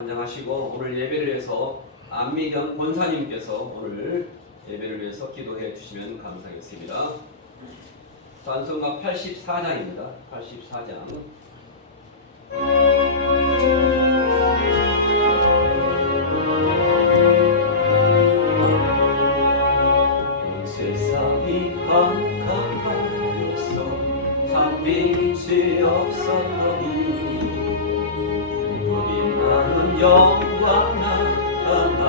안녕하시고 오늘 예배를 위해서 안미경 권사님께서 오늘 예배를 위해서 기도해 주시면 감사하겠습니다. 찬송가 84장입니다. 84장. 세상이 깜깜하여서 참 빛이 없었더니 영광 나타나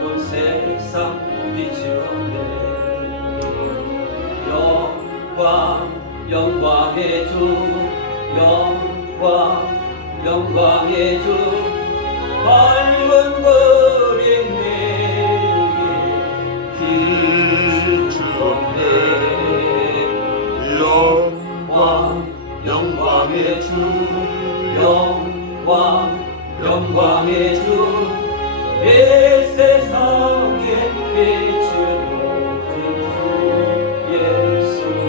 온 세상 비추었네. 영광 영광의 주 영광 영광의 주 밝은 별이 내게 비추었네. 영광 영광의 주 영광 영광의 주 이 세상에 비춘 오직 주 예수님.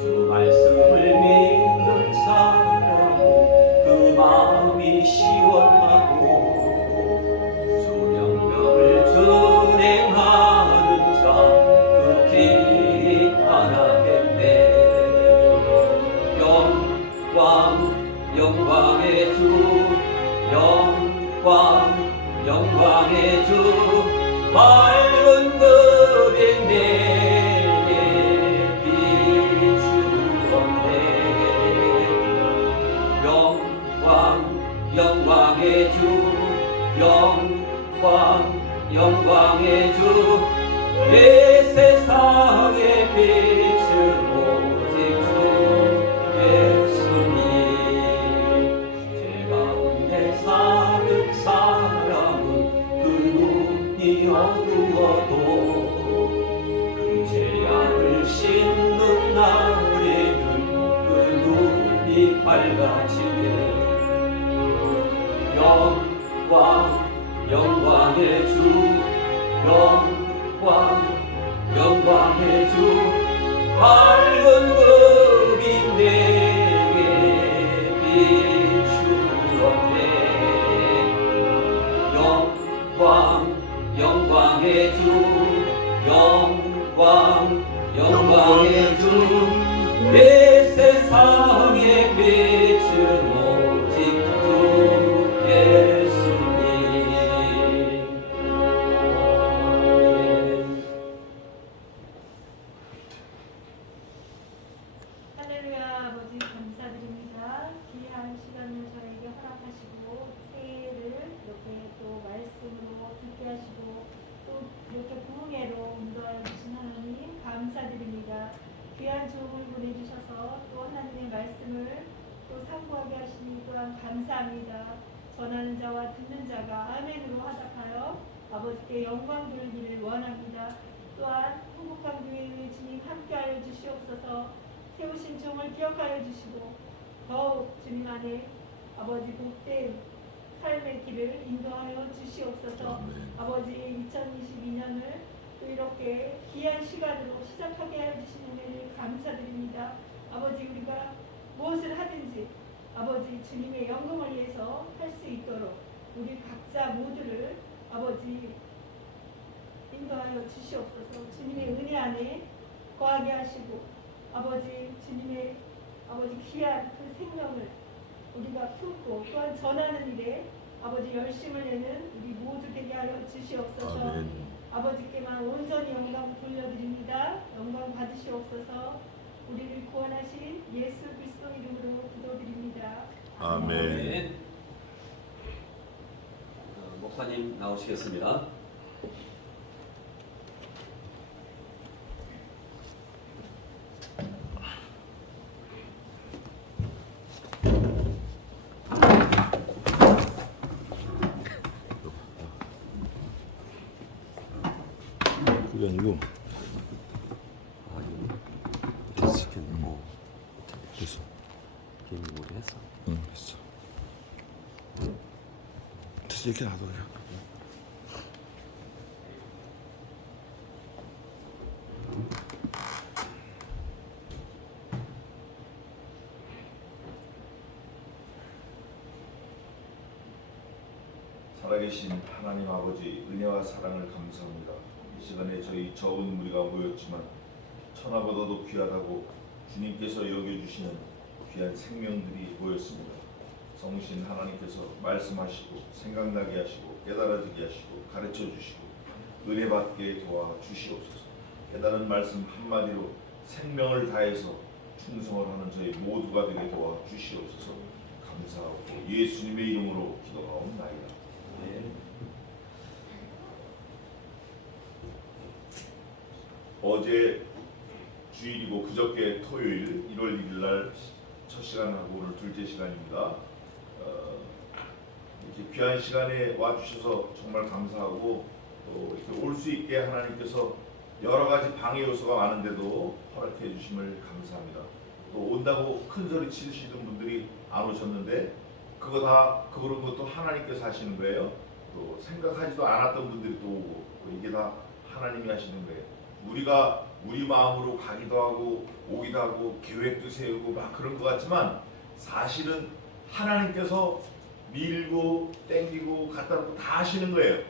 주 말씀을 믿는 사람 그 마음이 시원하고 주 명령을 준행하는 자 그 길이 하나겠네. 영광 영광의 주 영광 영광의 주 밝은 별이 내게 비추었네. 영광 영광의 주 영광 영광의 주 이 세상에 빛을 오직 주 예수님. 사는 사람은 그 눈이 어두워도 그 재앙을 씻는 날에는 그 눈이 밝아지네. 영광 영광의 주 영광 영광의 주 밝은 별이 내게 비추었네. 영광의 주 영광 영광의 주 이 세상에 빛은 오직 주 예수님. 할렐루야. 아버지 감사드립니다. 귀한 시간을 저에게 허락하시고 새해를 이렇게 또 말씀으로 듣게 하시고 또 이렇게 부흥회로 인도하여 주신 하나님 감사드립니다. 귀한 조음을 보내주셔서 또 하나님의 말씀을 또 상고하게 하시니 또한 감사합니다. 전하는 자와 듣는 자가 아멘으로 화답하여 아버지께 영광 돌리기를 원합니다. 또한 한국강교회의 주님 함께하여 주시옵소서. 세우신 종을 기억하여 주시고 더욱 주님 안에 아버지 복된 삶의 길을 인도하여 주시옵소서. 아버지 2022년을 또 이렇게 귀한 시간으로 시작하게 하여 주신 은혜를 감사드립니다. 아버지 우리가 무엇을 하든지 아버지 주님의 영광을 위해서 할 수 있도록 우리 각자 모두를 아버지 인도하여 주시옵소서. 주님의 은혜 안에 거하게 하시고 아버지 주님의 아버지 귀한 그 생명을 우리가 품고 또한 전하는 일에 아버지 열심을 내는 우리 모두 되게 하여 주시옵소서. 아멘. 아버지께만 온전히 영광 돌려드립니다. 영광 받으시옵소서. 우리를 구원하신 예수 그리스도 이름으로 기도드립니다. 아멘. 목사님 나오시겠습니다. 그게 아니고 됐어. 됐어. 게임 모드 했어. 응, 됐어. 됐어, 이렇게 놔둬 그냥. 살아계신 하나님 아버지 은혜와 사랑을 감사합니다. 이 시간에 저희 적은 무리가 모였지만 천하보다도 귀하다고 주님께서 여겨주시는 귀한 생명들이 모였습니다. 성신 하나님께서 말씀하시고 생각나게 하시고 깨달아지게 하시고 가르쳐 주시고 은혜 받게 도와 주시옵소서. 깨달은 말씀 한마디로 생명을 다해서 충성을 하는 저희 모두가 되게 도와 주시옵소서. 감사하고 예수님의 이름으로 기도하옵나이다. 어제 주일이고 그저께 토요일 1월 1일 날 첫 시간하고 오늘 둘째 시간입니다. 이렇게 귀한 시간에 와주셔서 정말 감사하고 또 이렇게 올 수 있게 하나님께서 여러 가지 방해 요소가 많은데도 허락해 주심을 감사합니다. 또 온다고 큰 소리 치시던 분들이 안 오셨는데 그런 것도 하나님께서 하시는 거예요. 또 생각하지도 않았던 분들이 또 오고 또 이게 다 하나님이 하시는 거예요. 우리가 우리 마음으로 가기도 하고 오기도 하고 계획도 세우고 막 그런 것 같지만 사실은 하나님께서 밀고 땡기고 갖다 놓고 다 하시는 거예요.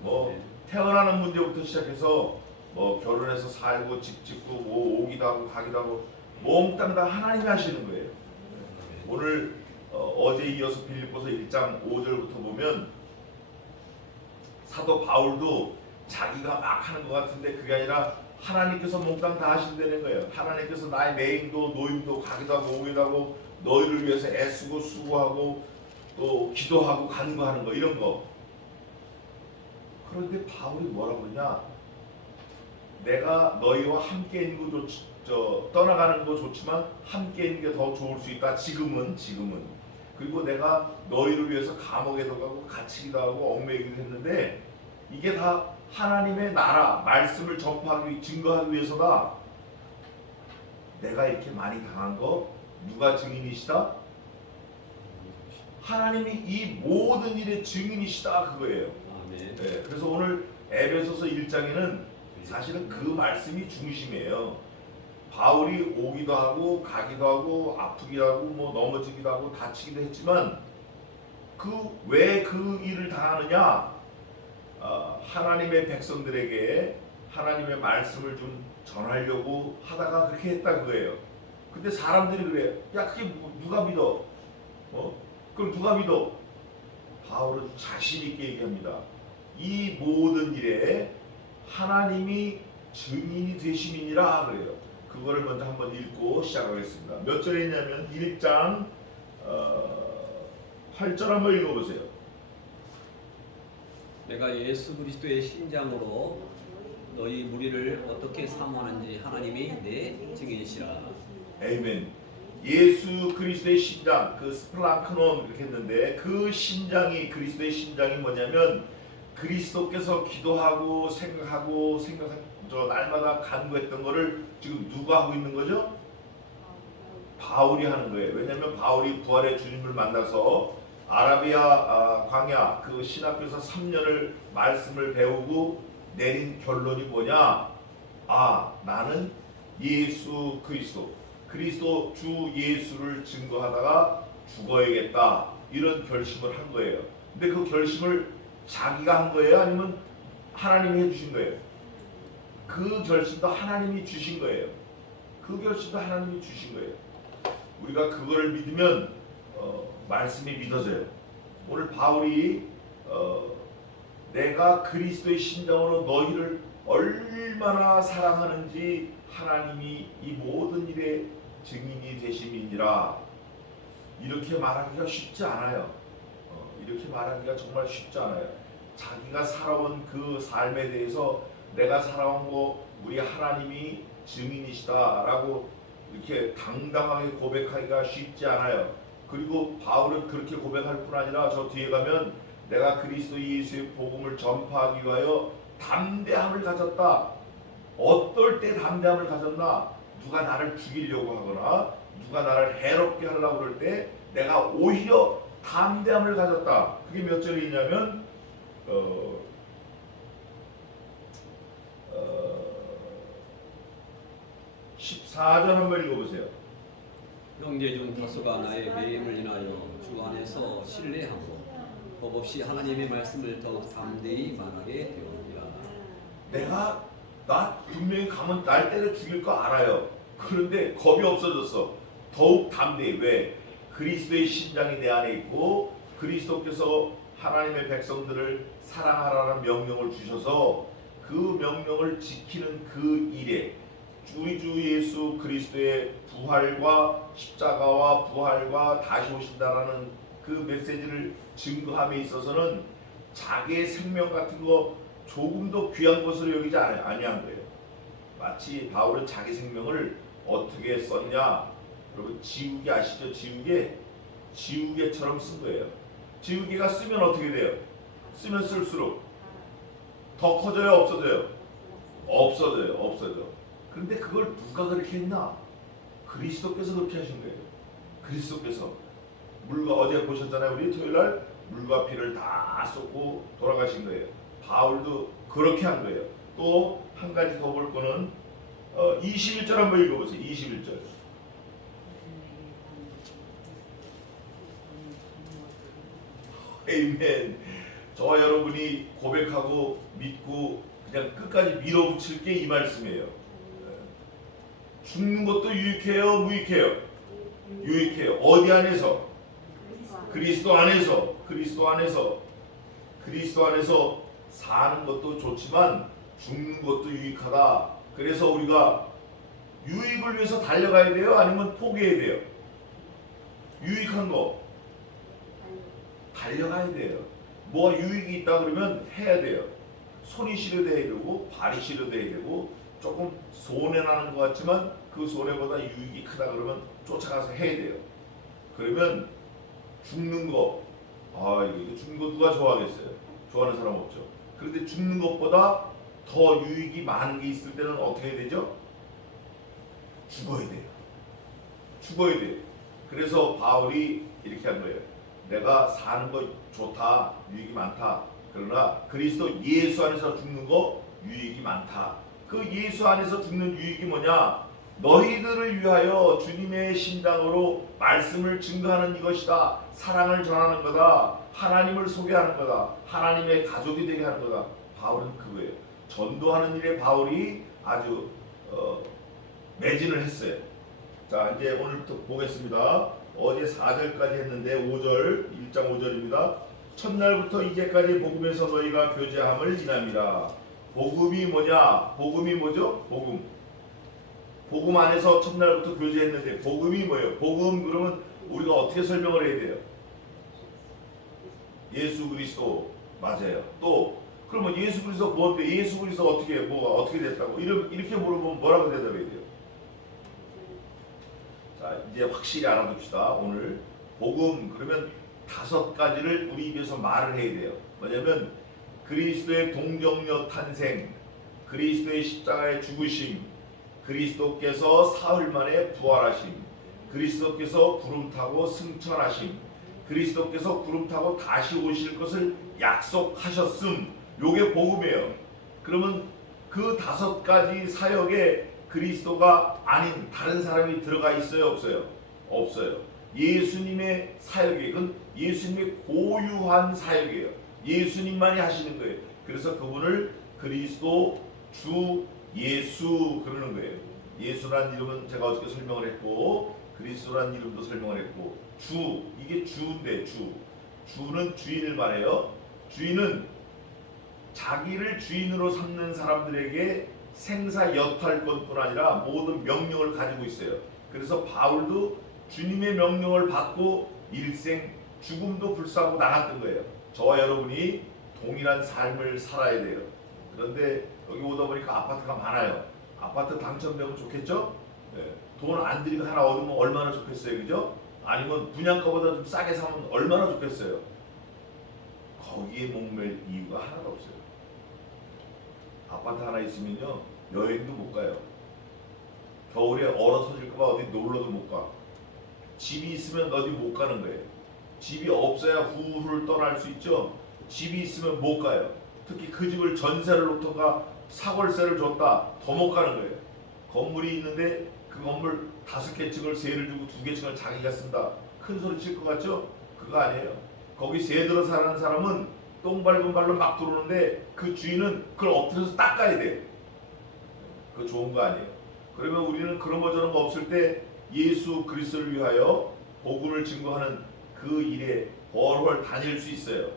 뭐 태어나는 문제부터 시작해서 뭐 결혼해서 살고 집 짓고 뭐 오기도 하고 가기도 하고 몽땅 다 하나님이 하시는 거예요. 오늘 어제 이어서 빌립보서 1장 5절부터 보면 사도 바울도 자기가 막 하는 것 같은데 그게 아니라 하나님께서 몽땅 다 하신다는 거예요. 하나님께서 나의 매임도 노임도 가기도 하고 오기도 하고 너희를 위해서 애쓰고 수고하고 또 기도하고 간구하는 거 이런 거. 그런데 바울이 뭐라고 그러냐? 내가 너희와 함께 있는 거 떠나가는 거 좋지만 함께 있는 게 더 좋을 수 있다. 지금은. 그리고 내가 너희를 위해서 감옥에도 가고 갇히기도 하고 얽매이기도 했는데 이게 다 하나님의 나라 말씀을 전파하기 증거하기 위해서다. 내가 이렇게 많이 당한 거 누가 증인이시다? 하나님이 이 모든 일의 증인이시다 그거예요. 네, 그래서 오늘 에베소서 1장에는 사실은 그 말씀이 중심이에요. 바울이 오기도 하고 가기도 하고 아프기도 하고 뭐 넘어지기도 하고 다치기도 했지만 왜 그 일을 당하느냐? 하나님의 백성들에게 하나님의 말씀을 좀 전하려고 하다가 그렇게 했다 그거예요. 근데 사람들이 그래요. 야 그게 누가 믿어? 그럼 누가 믿어? 바울은 자신 있게 얘기합니다. 이 모든 일에 하나님이 증인이 되심이니라 그래요. 그거를 먼저 한번 읽고 시작하겠습니다. 몇 절에 있냐면 1장 8절 한번 읽어보세요. 내가 예수 그리스도의 신장으로 너희 무리를 어떻게 사모하는지 하나님이 내 증인이시라. 아멘. 예수 그리스도의 신장, 그 스플랑크논 이렇게 했는데 그 신장이 그리스도의 신장이 뭐냐면 그리스도께서 기도하고 생각하고 날마다 간구했던 거를 지금 누가 하고 있는 거죠? 바울이 하는 거예요. 왜냐하면 바울이 부활의 주님을 만나서 아라비아 광야 그 신학교에서 3년을 말씀을 배우고 내린 결론이 뭐냐? 나는 예수 그리스도 주 예수를 증거하다가 죽어야겠다 이런 결심을 한 거예요. 근데 그 결심을 자기가 한 거예요? 아니면 하나님이 해주신 거예요? 그 결심도 하나님이 주신 거예요. 그 결심도 하나님이 주신 거예요. 우리가 그거를 믿으면 말씀이 믿어져요. 오늘 바울이 내가 그리스도의 신장으로 너희를 얼마나 사랑하는지 하나님이 이 모든 일에 증인이 되심이니라. 이렇게 말하기가 쉽지 않아요. 이렇게 말하기가 정말 쉽지 않아요. 자기가 살아온 그 삶에 대해서 내가 살아온 거 우리 하나님이 증인이시다라고 이렇게 당당하게 고백하기가 쉽지 않아요. 그리고 바울은 그렇게 고백할 뿐 아니라 저 뒤에 가면 내가 그리스도 예수의 복음을 전파하기 위하여 담대함을 가졌다. 어떨 때 담대함을 가졌나? 누가 나를 죽이려고 하거나 누가 나를 해롭게 하려고 그럴 때 내가 오히려 담대함을 가졌다. 그게 몇 절에 있냐면 14절 한번 읽어보세요. 형제 중 다수가 나의 매임을 인하여 주 안에서 신뢰하고 법 없이 하나님의 말씀을 더욱 담대히 말하게 되옵니다. 나 분명히 가면 날 때려 죽일 거 알아요. 그런데 겁이 없어졌어. 더욱 담대히. 왜? 그리스도의 심장이 내 안에 있고 그리스도께서 하나님의 백성들을 사랑하라는 명령을 주셔서 그 명령을 지키는 그 일에 우리 주 예수 그리스도의 부활과 십자가와 부활과 다시 오신다라는 그 메시지를 증거함에 있어서는 자기의 생명 같은 거 조금도 귀한 것으로 여기지 아니한 거예요. 마치 바울은 자기 생명을 어떻게 썼냐? 여러분 지우개 아시죠? 지우개처럼 쓴 거예요. 지우개가 쓰면 어떻게 돼요? 쓰면 쓸수록 더 커져요? 없어져요? 없어져. 그런데 그걸 누가 그렇게 했나? 그리스도께서 그렇게 하신 거예요. 그리스도께서 물과 어제 보셨잖아요. 우리 토요일날 물과 피를 다 쏟고 돌아가신 거예요. 바울도 그렇게 한 거예요. 또 한 가지 더 볼 거는 21절 한번 읽어보세요. 21절. 에이멘. 저와 여러분이 고백하고 믿고 그냥 끝까지 밀어붙일 게 이 말씀이에요. 죽는 것도 유익해요, 무익해요? 유익해요. 어디 안에서? 그리스도 안에서 사는 것도 좋지만 죽는 것도 유익하다. 그래서 우리가 유익을 위해서 달려가야 돼요? 아니면 포기해야 돼요? 유익한 거 달려가야 돼요. 뭐가 유익이 있다 그러면 해야 돼요. 손이 시려도 해야 되고 발이 시려도 해야 되고 조금 손해나는 것 같지만 그 손해보다 유익이 크다 그러면 쫓아가서 해야 돼요. 그러면 죽는 거, 이거 죽는 거 누가 좋아하겠어요? 좋아하는 사람 없죠. 그런데 죽는 것보다 더 유익이 많은 게 있을 때는 어떻게 해야 되죠? 죽어야 돼요. 그래서 바울이 이렇게 한 거예요. 내가 사는 거 좋다, 유익이 많다. 그러나 그리스도 예수 안에서 죽는 거 유익이 많다. 그 예수 안에서 죽는 유익이 뭐냐? 너희들을 위하여 주님의 심장으로 말씀을 증거하는 이것이다. 사랑을 전하는 거다. 하나님을 소개하는 거다. 하나님의 가족이 되게 하는 거다. 바울은 그거예요. 전도하는 일에 바울이 아주 매진을 했어요. 자, 이제 오늘부터 보겠습니다. 어제 4절까지 했는데 1장 5절입니다. 첫날부터 이제까지 복음에서 너희가 교제함을 인함이라. 복음이 뭐냐? 복음이 뭐죠? 복음 안에서 첫날부터 교제했는데 복음이 뭐예요? 복음 그러면 우리가 어떻게 설명을 해야 돼요? 예수 그리스도 맞아요. 또 그러면 예수 그리스도 뭔데? 예수 그리스도 뭐가 어떻게 됐다고? 이렇게 물어보면 뭐라고 대답해야 돼요? 자, 이제 확실히 알아둡시다. 오늘 복음 그러면 5가지를 우리 입에서 말을 해야 돼요. 뭐냐면 그리스도의 동정녀 탄생, 그리스도의 십자가의 죽으심, 그리스도께서 사흘 만에 부활하심, 그리스도께서 구름 타고 승천하심, 그리스도께서 구름 타고 다시 오실 것을 약속하셨음. 요게 복음이에요. 그러면 그 5가지 사역에 그리스도가 아닌 다른 사람이 들어가 있어요? 없어요? 없어요. 예수님의 사역이에요. 그건 예수님의 고유한 사역이에요. 예수님만이 하시는 거예요. 그래서 그분을 그리스도, 주, 예수 그러는 거예요. 예수란 이름은 제가 어저께 설명을 했고 그리스도란 이름도 설명을 했고 주, 이게 주인데 주는 주인을 말해요. 주인은 자기를 주인으로 삼는 사람들에게 생사 여탈권뿐 아니라 모든 명령을 가지고 있어요. 그래서 바울도 주님의 명령을 받고 일생 죽음도 불사하고 나갔던 거예요. 저와 여러분이 동일한 삶을 살아야 돼요. 그런데 여기 오다 보니까 아파트가 많아요. 아파트 당첨되면 좋겠죠? 네. 돈 안 들이고 하나 얻으면 얼마나 좋겠어요, 그죠? 아니면 분양가보다 좀 싸게 사면 얼마나 좋겠어요? 거기에 목맬 이유가 하나도 없어요. 아파트 하나 있으면요 여행도 못 가요. 겨울에 얼어 터질까봐 어디 놀러도 못 가. 집이 있으면 어디 못 가는 거예요. 집이 없어야 후를 떠날 수 있죠. 집이 있으면 못 가요. 특히 그 집을 전세를 놓던가 사골세를 줬다 더 못 가는 거예요. 건물이 있는데 그 건물 5개층을 세를 주고 2개층을 자기가 쓴다. 큰 소리 칠 것 같죠? 그거 아니에요. 거기 새 들어 사는 사람은 똥 밟은 발로 막 들어오는데 그 주인은 그걸 엎드려서 닦아야 돼. 그거 좋은 거 아니에요. 그러면 우리는 그런 거 저런 거 없을 때 예수 그리스도를 위하여 복음을 증거하는 그 일에 훨훨 다닐 수 있어요.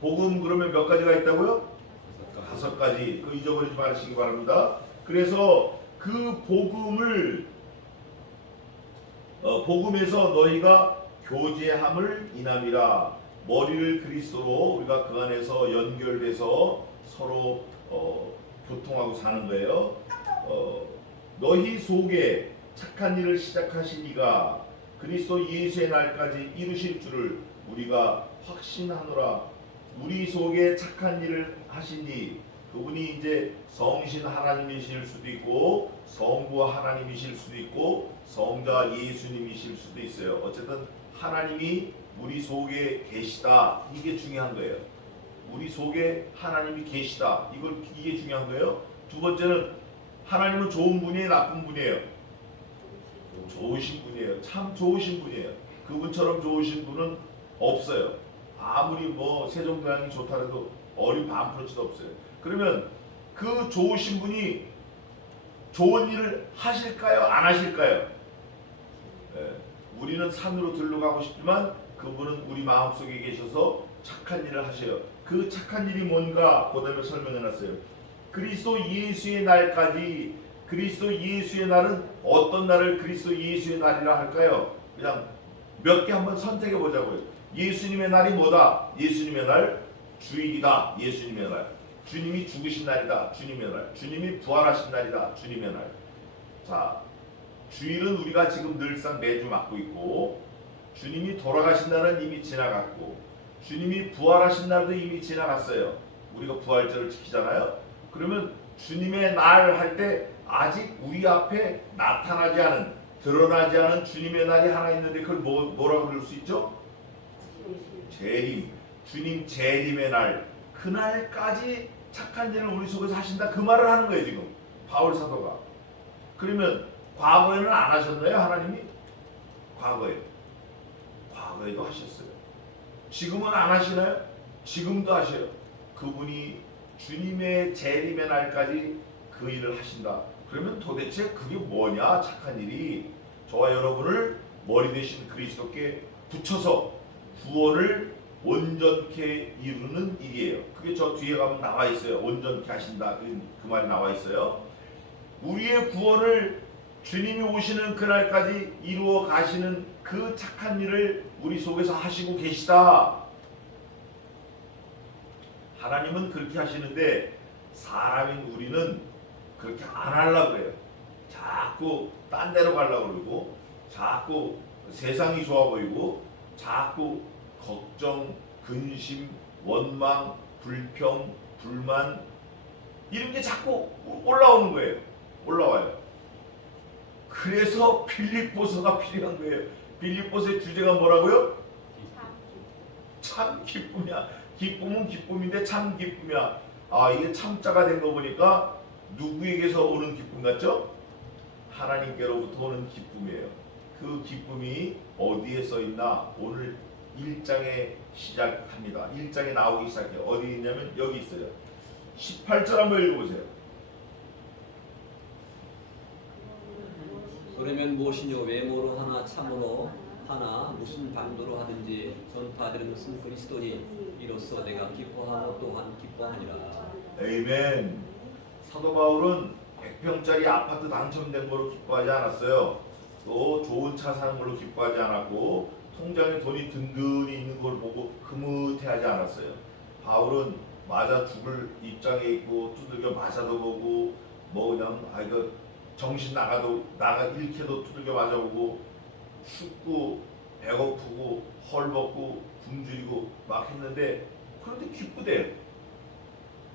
복음 그러면 몇 가지가 있다고요? 5가지. 그 잊어버리지 마시기 바랍니다. 그래서 그 복음을 복음에서 너희가 교제함을 인함이라. 머리를 그리스도로 우리가 그 안에서 연결돼서 서로 교통하고 사는 거예요. 너희 속에 착한 일을 시작하신 이가 그리스도 예수의 날까지 이루실 줄을 우리가 확신하노라. 우리 속에 착한 일을 하시니 그분이 이제 성신 하나님이실 수도 있고 성부 하나님이실 수도 있고 성자 예수님이실 수도 있어요. 어쨌든 하나님이 우리 속에 계시다. 이게 중요한 거예요. 우리 속에 하나님이 계시다. 이게 중요한 거예요. 두 번째는 하나님은 좋은 분이에요, 나쁜 분이에요? 좋으신 분이에요. 참 좋으신 분이에요. 그분처럼 좋으신 분은 없어요. 아무리 뭐 세종대왕이 좋다 해도 어린 반프로치도 없어요. 그러면 그 좋으신 분이 좋은 일을 하실까요? 안 하실까요? 우리는 산으로 들러가고 싶지만 그분은 우리 마음속에 계셔서 착한 일을 하셔요. 그 착한 일이 뭔가 그 다음에 설명해놨어요. 그리스도 예수의 날까지. 그리스도 예수의 날은 어떤 날을 그리스도 예수의 날이라 할까요? 그냥 몇 개 한번 선택해 보자고요. 예수님의 날이 뭐다? 예수님의 날 주일이다. 예수님의 날. 주님이 죽으신 날이다. 주님의 날. 주님이 부활하신 날이다. 주님의 날. 자, 주일은 우리가 지금 늘상 매주 맞고 있고 주님이 돌아가신 날은 이미 지나갔고 주님이 부활하신 날도 이미 지나갔어요. 우리가 부활절을 지키잖아요. 그러면 주님의 날 할 때 아직 우리 앞에 나타나지 않은 드러나지 않은 주님의 날이 하나 있는데 그걸 뭐라고 부를 수 있죠? 재림. 주님 재림의 날. 그날까지 착한 일을 우리 속에서 하신다. 그 말을 하는 거예요 지금 바울 사도가. 그러면 과거에는 안 하셨나요 하나님이? 과거에도 하셨어요. 지금은 안 하시나요? 지금도 하셔요. 그분이 주님의 재림의 날까지 그 일을 하신다. 그러면 도대체 그게 뭐냐 착한 일이? 저와 여러분을 머리 대신 그리스도께 붙여서 구원을 온전케 이루는 일이에요. 그게 저 뒤에 가면 나와 있어요. 온전케 하신다. 그 말이 나와 있어요. 우리의 구원을 주님이 오시는 그날까지 이루어 가시는 그 착한 일을 우리 속에서 하시고 계시다. 하나님은 그렇게 하시는데 사람인 우리는 그렇게 안 하려고 해요. 자꾸 딴 데로 가려고 그러고 자꾸 세상이 좋아 보이고 자꾸 걱정, 근심, 원망, 불평, 불만 이런 게 자꾸 올라오는 거예요. 올라와요. 그래서 빌립보서가 필요한 거예요. 빌립보서의 주제가 뭐라고요? 참 기쁨이야. 기쁨은 기쁨인데 참 기쁨이야. 이게 참자가 된 거 보니까 누구에게서 오는 기쁨 같죠? 하나님께로부터 오는 기쁨이에요. 그 기쁨이 어디에 써 있나? 오늘 1장에 시작합니다. 1장에 나오기 시작해요. 어디 있냐면 여기 있어요. 18절 한번 읽어보세요. 그러면 무엇이뇨 외모로 하나 참으로 하나 무슨 방도로 하든지 전파되는 것은 그리스도니 이로써 내가 기뻐하고 또한 기뻐하니라. 아멘. 사도 바울은 100평짜리 아파트 당첨된 걸로 기뻐하지 않았어요. 또 좋은 차 사는 걸로 기뻐하지 않았고 통장에 돈이 든든히 있는 걸 보고 흐뭇해하지 않았어요. 바울은 맞아 죽을 입장에 있고 두들겨 맞아도 보고 뭐 그냥 이거 정신 나가 잃게도 두들겨 맞아보고 춥고 배고프고 헐벗고 굶주리고 막 했는데 그런데 기쁘대요.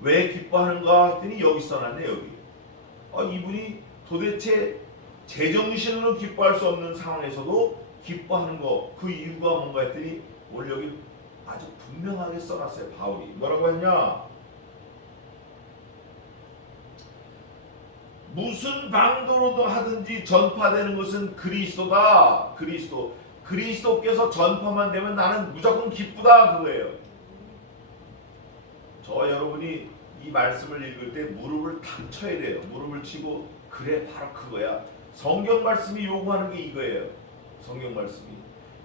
왜 기뻐하는가 했더니 여기 써놨네. 여기 이분이 도대체 제정신으로 기뻐할 수 없는 상황에서도 기뻐하는 거 그 이유가 뭔가 했더니 오늘 여기 아주 분명하게 써놨어요. 바울이 뭐라고 했냐? 무슨 방도로도 하든지 전파되는 것은 그리스도다. 그리스도. 그리스도께서 전파만 되면 나는 무조건 기쁘다 그거예요. 저 여러분이 이 말씀을 읽을 때 무릎을 탁 쳐야 돼요. 무릎을 치고 그래 바로 그거야. 성경 말씀이 요구하는 게 이거예요. 성경 말씀이.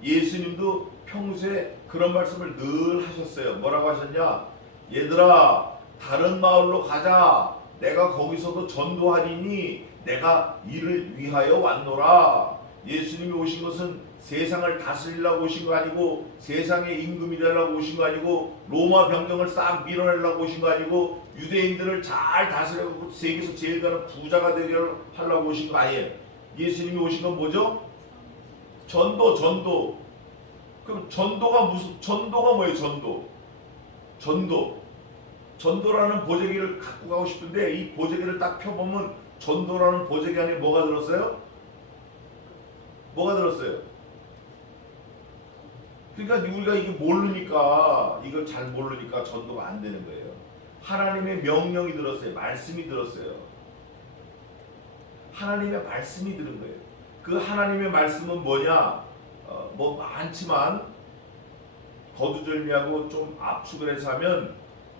예수님도 평소에 그런 말씀을 늘 하셨어요. 뭐라고 하셨냐? 얘들아 다른 마을로 가자. 내가 거기서도 전도하리니 내가 이를 위하여 왔노라. 예수님이 오신 것은 세상을 다스리려고 오신 거 아니고 세상의 임금이 되려고 오신 거 아니고 로마 병정을 싹 밀어내려고 오신 거 아니고 유대인들을 잘 다스리고 세계에서 제일 가는 부자가 되게 하려고 오신 거 아니에요. 예수님이 오신 건 뭐죠? 전도. 그럼 전도가 뭐예요? 전도라는 보재기를 갖고 가고 싶은데 이 보재기를 딱 펴보면 전도라는 보재기 안에 뭐가 들었어요? 뭐가 들었어요? 그러니까 우리가 이게 모르니까 이걸 잘 모르니까 전도가 안 되는 거예요. 하나님의 명령이 들었어요. 말씀이 들었어요. 하나님의 말씀이 들은 거예요. 그 하나님의 말씀은 뭐냐? 뭐 많지만 거두절미하고 좀 압축을 해서 하면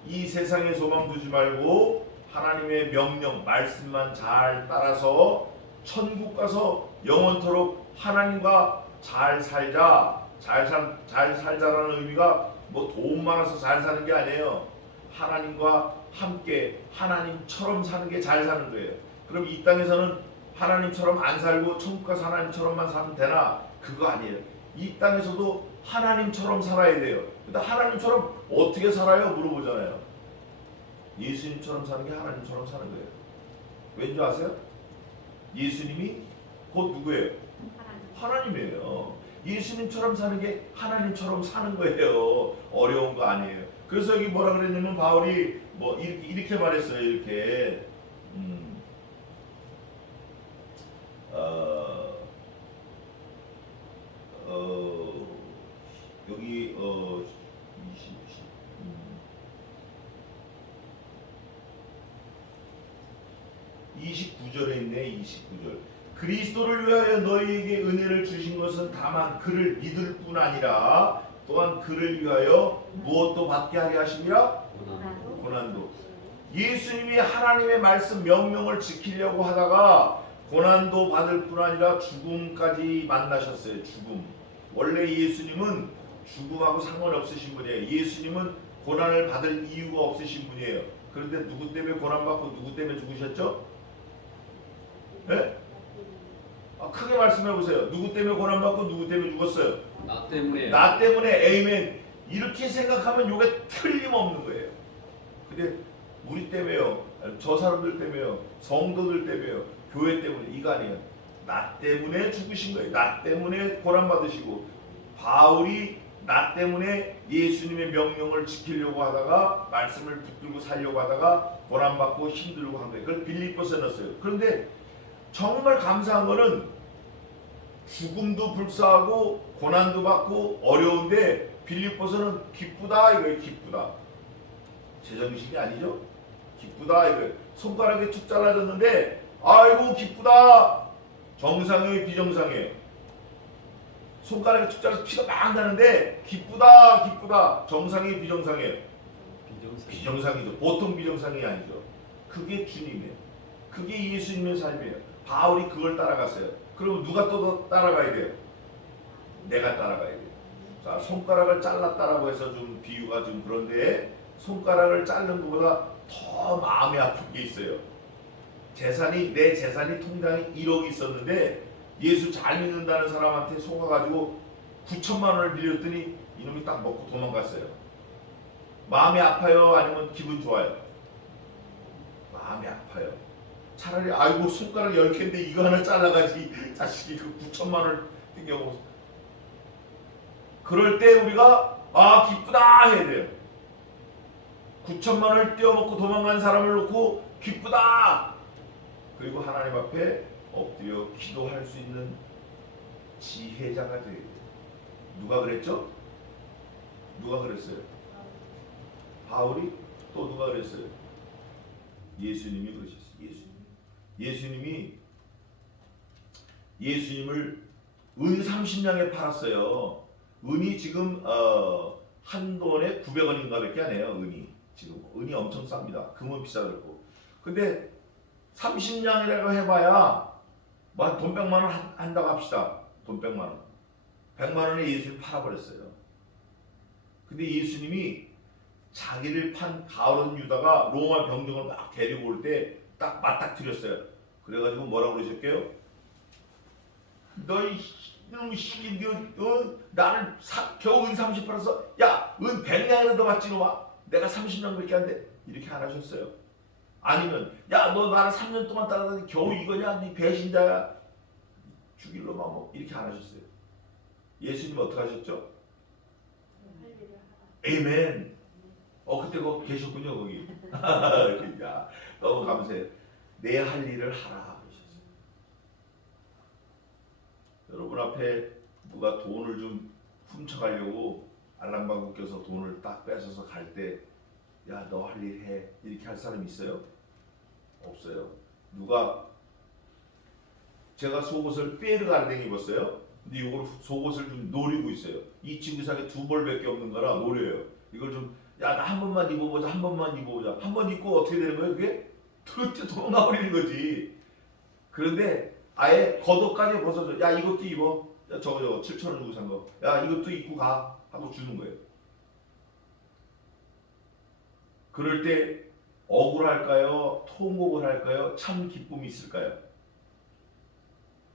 이 세상에 소망 두지 말고 하나님의 명령 말씀만 잘 따라서 천국 가서 영원토록 하나님과 잘 살자. 잘 살자라는 의미가 뭐 돈 많아서 잘 사는 게 아니에요. 하나님과 함께 하나님처럼 사는 게 잘 사는 거예요. 그럼 이 땅에서는 하나님처럼 안 살고 천국 가서 하나님처럼만 살면 되나? 그거 아니에요. 이 땅에서도 하나님처럼 살아야 돼요. 근데 하나님처럼 어떻게 살아요? 물어보잖아요. 예수님처럼 사는 게 하나님처럼 사는 거예요. 왠지 아세요? 예수님이 곧 누구예요? 하나님이에요. 예수님처럼 사는 게 하나님처럼 사는 거예요. 어려운 거 아니에요. 그래서 여기 뭐라 그랬냐면 바울이 뭐 이렇게 말했어요. 이렇게 여기 29절에 있네. 29절. 그리스도를 위하여 너희에게 은혜를 주신 것은 다만 그를 믿을 뿐 아니라 또한 그를 위하여 무엇도 받게 하려 하심이라? 고난도. 예수님이 하나님의 말씀 명령을 지키려고 하다가 고난도 받을 뿐 아니라 죽음까지 만나셨어요. 죽음. 원래 예수님은 죽음하고 상관없으신 분이에요. 예수님은 고난을 받을 이유가 없으신 분이에요. 그런데 누구 때문에 고난받고 누구 때문에 죽으셨죠? 네? 크게 말씀해 보세요. 누구 때문에 고난받고 누구 때문에 죽었어요? 나 때문에. 나 때문에. 에이멘. 이렇게 생각하면 이게 틀림없는 거예요. 근데 우리 때문에요. 저 사람들 때문에요. 성도들 때문에요. 교회 때문에. 이거 아니에요. 나 때문에 죽으신 거예요. 나 때문에 고난받으시고 바울이 나 때문에 예수님의 명령을 지키려고 하다가 말씀을 붙들고 살려고 하다가 고난받고 힘들고 한 거예요. 그걸 빌립보서에 넣었어요. 그런데 정말 감사한 거는 죽음도 불사하고 고난도 받고 어려운데 빌립보서는 기쁘다 이거예요. 기쁘다. 제정신이 아니죠? 기쁘다 이거예요. 손가락에 툭 잘라졌는데 아이고 기쁘다. 정상에 비정상에 손가락에 툭 잘라서 피가 막 나는데 기쁘다. 정상에 비정상에 비정상이죠. 보통 비정상이 아니죠. 그게 주님이에요. 그게 예수님의 삶이에요. 바울이 그걸 따라갔어요. 그럼 누가 또 따라가야 돼요? 내가 따라가야 돼요. 자, 손가락을 잘랐다라고 해서 좀 비유가 좀 그런데 손가락을 자른 것보다 더 마음이 아픈 게 있어요. 내 재산이 통장에 1억이 있었는데 예수 잘 믿는다는 사람한테 속아가지고 9천만 원을 빌렸더니 이놈이 딱 먹고 도망갔어요. 마음이 아파요? 아니면 기분 좋아요? 마음이 아파요. 차라리 아이고 손가락 10개인데 이거 하나 잘라가지 자식이 그 9천만 원을 땡겨먹어. 그럴 때 우리가 기쁘다 해야 돼요. 9천만 원을 떼어먹고 도망간 사람을 놓고 기쁘다. 그리고 하나님 앞에 엎드려 기도할 수 있는 지혜자가 되어야 돼요. 누가 그랬죠? 누가 그랬어요? 바울이? 또 누가 그랬어요? 예수님이 그러셨어요. 예수님을 은 30냥에 팔았어요. 은이 지금 한 돈에 900원인가 밖에 안 해요. 은이 지금 은이 엄청 쌉니다. 금은 비싸졌고. 근데 30냥이라고 해봐야 뭐 돈 100만 원 한다고 합시다. 돈 100만 원. 100만 원에 예수를 팔아버렸어요. 근데 예수님이 자기를 판 가룟 유다가 로마 병정을 막 데리고 올 때 딱 맞닥뜨렸어요. 그래가지고 뭐라고 그러셨게요? 너희 나를 겨우 은 30 팔아서 야, 은 100냥이라도 받지 놈아. 내가 30냥밖에 안 돼. 이렇게 안 하셨어요. 아니면 야, 너 나를 3년 동안 따라다니 겨우 이거냐? 네 배신자야. 죽일 놈아. 뭐 이렇게 안 하셨어요. 예수님 어떻게 하셨죠? 에이멘. 그때 거기 계셨군요. 거기. 야, 너무 감사해요. 내 할 일을 하라 그러셨어요. 여러분 앞에 누가 돈을 좀 훔쳐가려고 알랑방구 껴서 돈을 딱 뺏어서 갈 때 야, 너 할 일 해. 이렇게 할 사람 있어요? 없어요. 누가 제가 속옷을 삐에르가르댕 입었어요. 근데 이걸 속옷을 좀 노리고 있어요. 이 친구상에 2벌밖에 없는 거라 노려요. 이걸 좀 야, 나 한 번만 입어보자. 한 번만 입어보자. 한 번 입고 어떻게 되는 거예요? 그게 도망가 버리는 거지. 그런데 아예 겉옷까지 벗어줘. 야, 이것도 입어. 야, 저거 7,000원 주고 산 거. 야, 이것도 입고 가. 하고 주는 거예요. 그럴 때 억울할까요? 통곡을 할까요? 참 기쁨이 있을까요?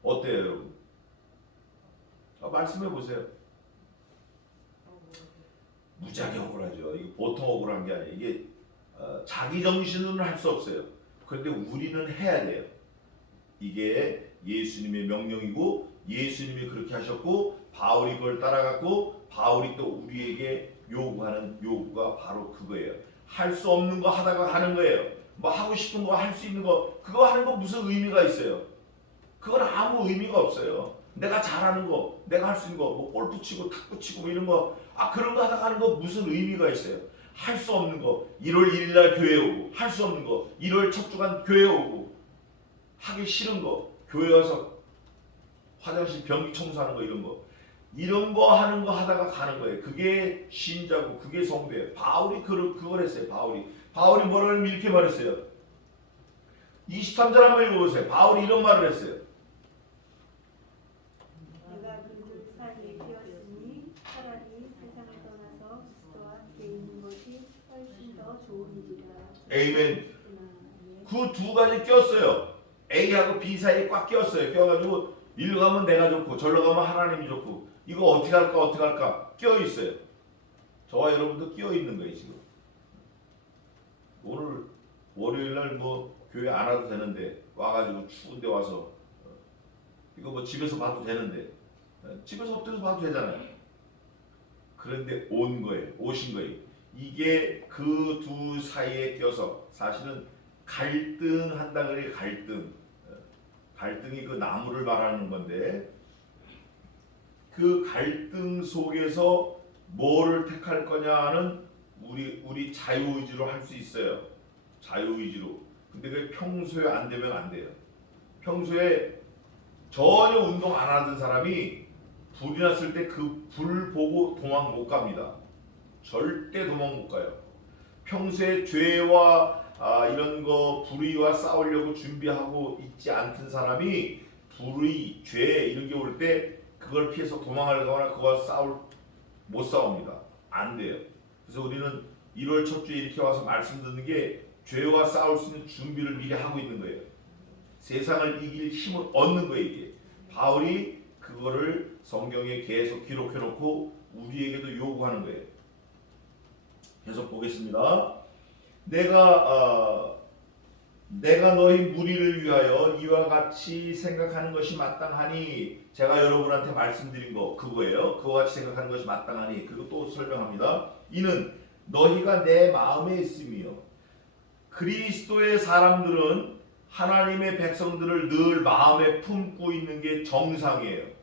어때요, 여러분? 말씀해 보세요. 무지하게 억울하죠. 이게 보통 억울한 게 아니에요. 이게 자기 정신으로는 할 수 없어요. 그런데 우리는 해야 돼요. 이게 예수님의 명령이고 예수님이 그렇게 하셨고 바울이 그걸 따라갔고 바울이 또 우리에게 요구하는 요구가 바로 그거예요. 할 수 없는 거 하다가 하는 거예요. 뭐 하고 싶은 거 할 수 있는 거 그거 하는 거 무슨 의미가 있어요? 그건 아무 의미가 없어요. 내가 잘하는 거, 내가 할 수 있는 거, 뭐 골프 치고 탁구 치고 뭐 이런 거, 그런 거 하다가 하는 거 무슨 의미가 있어요? 할 수 없는 거, 1월 1일 날 교회 오고, 할 수 없는 거, 1월 첫 주간 교회 오고, 하기 싫은 거, 교회 와서 화장실 변기 청소하는 거 이런 거 하는 거 하다가 가는 거예요. 그게 신자고, 그게 성도예요. 바울이 그걸 했어요. 바울이 뭐라고 이렇게 말했어요. 23절 한번 읽어보세요. 바울이 이런 말을 했어요. 내가 그들 사이에 끼었으니 차라리 세상을 떠나서 그리스도와 함께 있는 것이 훨씬 더 좋으니라. 에이멘. 그 두 가지 꼈어요. A하고 B 사이에 꽉 꼈어요. 껴가지고 일로 가면 내가 좋고 절로 가면 하나님이 좋고 이거 어떻게 할까 껴 있어요. 저와 여러분도 끼어 있는 거예요 지금. 오늘 월요일 날 뭐 교회 안 와도 되는데 와가지고 추운데 와서 이거 뭐 집에서 봐도 되는데 집에서 어떻게 봐도 되잖아요. 그런데 오신 거예요. 이게 그 두 사이에 껴서 사실은 갈등한다 그래요. 갈등이 그 나무를 말하는 건데 그 갈등 속에서 뭐를 택할 거냐는 우리 자유의지로 할 수 있어요. 자유의지로. 근데 그게 평소에 안 되면 안 돼요. 평소에 전혀 운동 안 하던 사람이 불이 났을 때 그 불 보고 도망 못 갑니다. 절대 도망 못 가요. 평소에 죄와 이런 거 불의와 싸우려고 준비하고 있지 않던 사람이 불의, 죄 이런 게 올 때 그걸 피해서 도망가거나 그걸 못 싸웁니다. 안 돼요. 그래서 우리는 1월 첫 주에 이렇게 와서 말씀 듣는 게 죄와 싸울 수 있는 준비를 미리 하고 있는 거예요. 세상을 이길 힘을 얻는 거예요. 이게 바울이 그거를 성경에 계속 기록해놓고 우리에게도 요구하는 거예요. 계속 보겠습니다. 내가 너희 무리를 위하여 이와 같이 생각하는 것이 마땅하니 제가 여러분한테 말씀드린 거 그거예요. 그와 같이 생각하는 것이 마땅하니 그리고 또 설명합니다. 이는 너희가 내 마음에 있으며 그리스도의 사람들은 하나님의 백성들을 늘 마음에 품고 있는 게 정상이에요.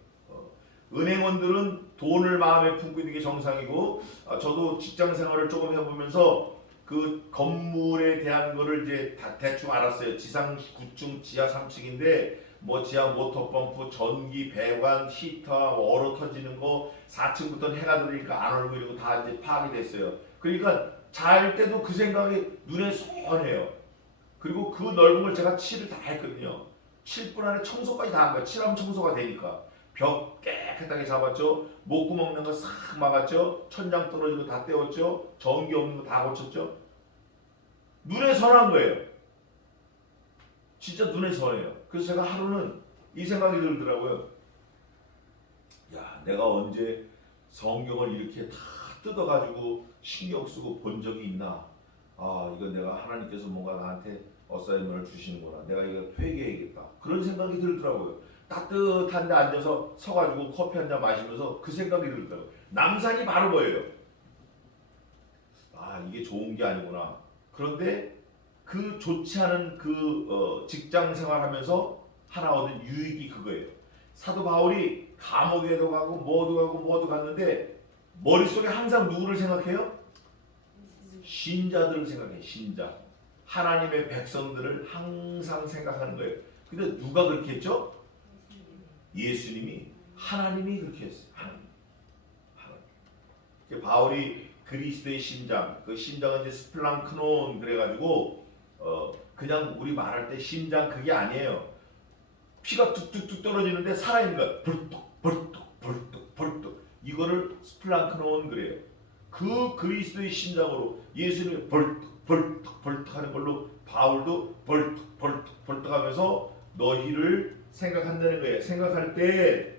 은행원들은 돈을 마음에 품고 있는 게 정상이고 저도 직장 생활을 조금 해보면서 그 건물에 대한 거를 이제 다 대충 알았어요. 지상 9층, 지하 3층인데 뭐 지하 모터펌프, 전기, 배관, 히터, 얼어 터지는 거 4층부터는 해가 들으니까 안 얼고 이러고 다 이제 파악이 됐어요. 그러니까 잘 때도 그 생각이 눈에 선해요. 그리고 그 넓은 걸 제가 칠을 다 했거든요. 7분 안에 청소까지 다 한 거야. 칠하면 청소가 되니까. 벽 깨끗하게 잡았죠. 목구멍 넣는 거 싹 막았죠. 천장 떨어지고 다 떼었죠. 전기 없는 거 다 고쳤죠. 눈에 선한 거예요. 진짜 눈에 선해요. 그래서 제가 하루는 이 생각이 들더라고요. 야, 내가 언제 성경을 이렇게 다 뜯어가지고 신경 쓰고 본 적이 있나? 아, 이거 내가 하나님께서 뭔가 나한테 어사이먼을 주시는구나. 내가 이거 회개해야겠다. 그런 생각이 들더라고요. 따뜻한 데 앉아서 서가지고 커피 한 잔 마시면서 그 생각이 들더라고요. 남산이 바로 보여요. 아, 이게 좋은 게 아니구나. 그런데 그 좋지 않은 그 직장 생활하면서 하나 얻은 유익이 그거예요. 사도 바울이 감옥에도 가고 뭐도 갔는데 머릿속에 항상 누구를 생각해요? 신자들을 생각해요. 신자. 하나님의 백성들을 항상 생각하는 거예요. 근데 누가 그렇게 했죠? 예수님이, 하나님이 그렇게 했어요. 하나님. 바울이 그리스도의 심장, 그 심장은 이제 스플랑크논 그래가지고 그냥 우리 말할 때 심장 그게 아니에요. 피가 뚝뚝뚝 떨어지는데 살아있는 거야. 벌떡. 이거를 스플랑크논 그래요. 그 그리스도의 심장으로 예수님이 벌떡 하는 걸로 바울도 벌떡 하면서 너희를 생각한다는 거예요. 생각할 때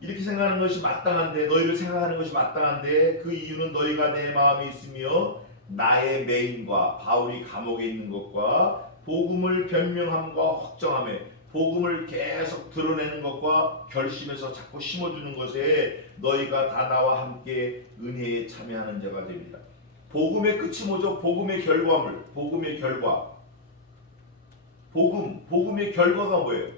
이렇게 생각하는 것이 마땅한데, 너희를 생각하는 것이 마땅한데 그 이유는 너희가 내 마음에 있으며 나의 매임과 바울이 감옥에 있는 것과 복음을 변명함과 확정함에, 복음을 계속 드러내는 것과 결심해서 자꾸 심어주는 것에 너희가 다 나와 함께 은혜에 참여하는 자가 됩니다. 복음의 끝이 뭐죠? 복음의 결과물, 복음의 결과. 복음의 결과가 뭐예요?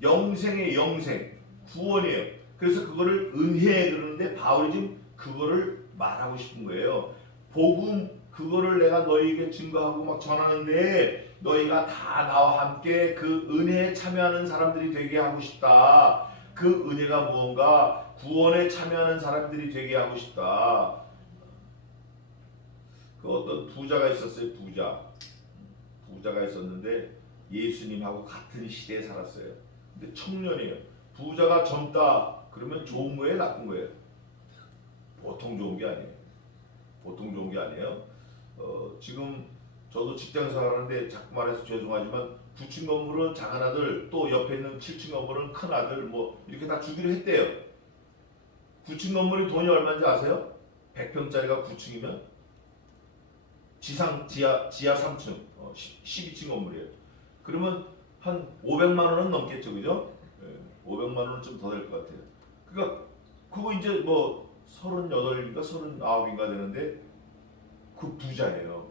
영생의 영생, 구원이에요. 그래서 그거를 은혜 그러는데 바울이 지금 그거를 말하고 싶은 거예요. 복음 그거를 내가 너희에게 증거하고 막 전하는데 너희가 다 나와 함께 그 은혜에 참여하는 사람들이 되게 하고 싶다. 그 은혜가 무언가 구원에 참여하는 사람들이 되게 하고 싶다. 그 어떤 부자가 있었어요. 부자가 있었는데 예수님하고 같은 시대에 살았어요. 근데 청년이에요. 부자가 젊다 그러면 좋은 거예요, 나쁜 거예요? 보통 좋은 게 아니에요. 지금 저도 직장 생활하는데 자꾸 말해서 죄송하지만 9층 건물은 작은 아들, 또 옆에 있는 7층 건물은 큰 아들, 뭐 이렇게 다 주기로 했대요. 9층 건물이 돈이 얼마인지 아세요? 100평짜리가 9층이면 지하 3층, 12층 건물이에요. 그러면 한 500만 원은 넘겠죠, 그죠? 500만 원은 좀 더 될 것 같아요. 그러니까 그거 이제 뭐 38인가 39인가 되는데 그 부자예요.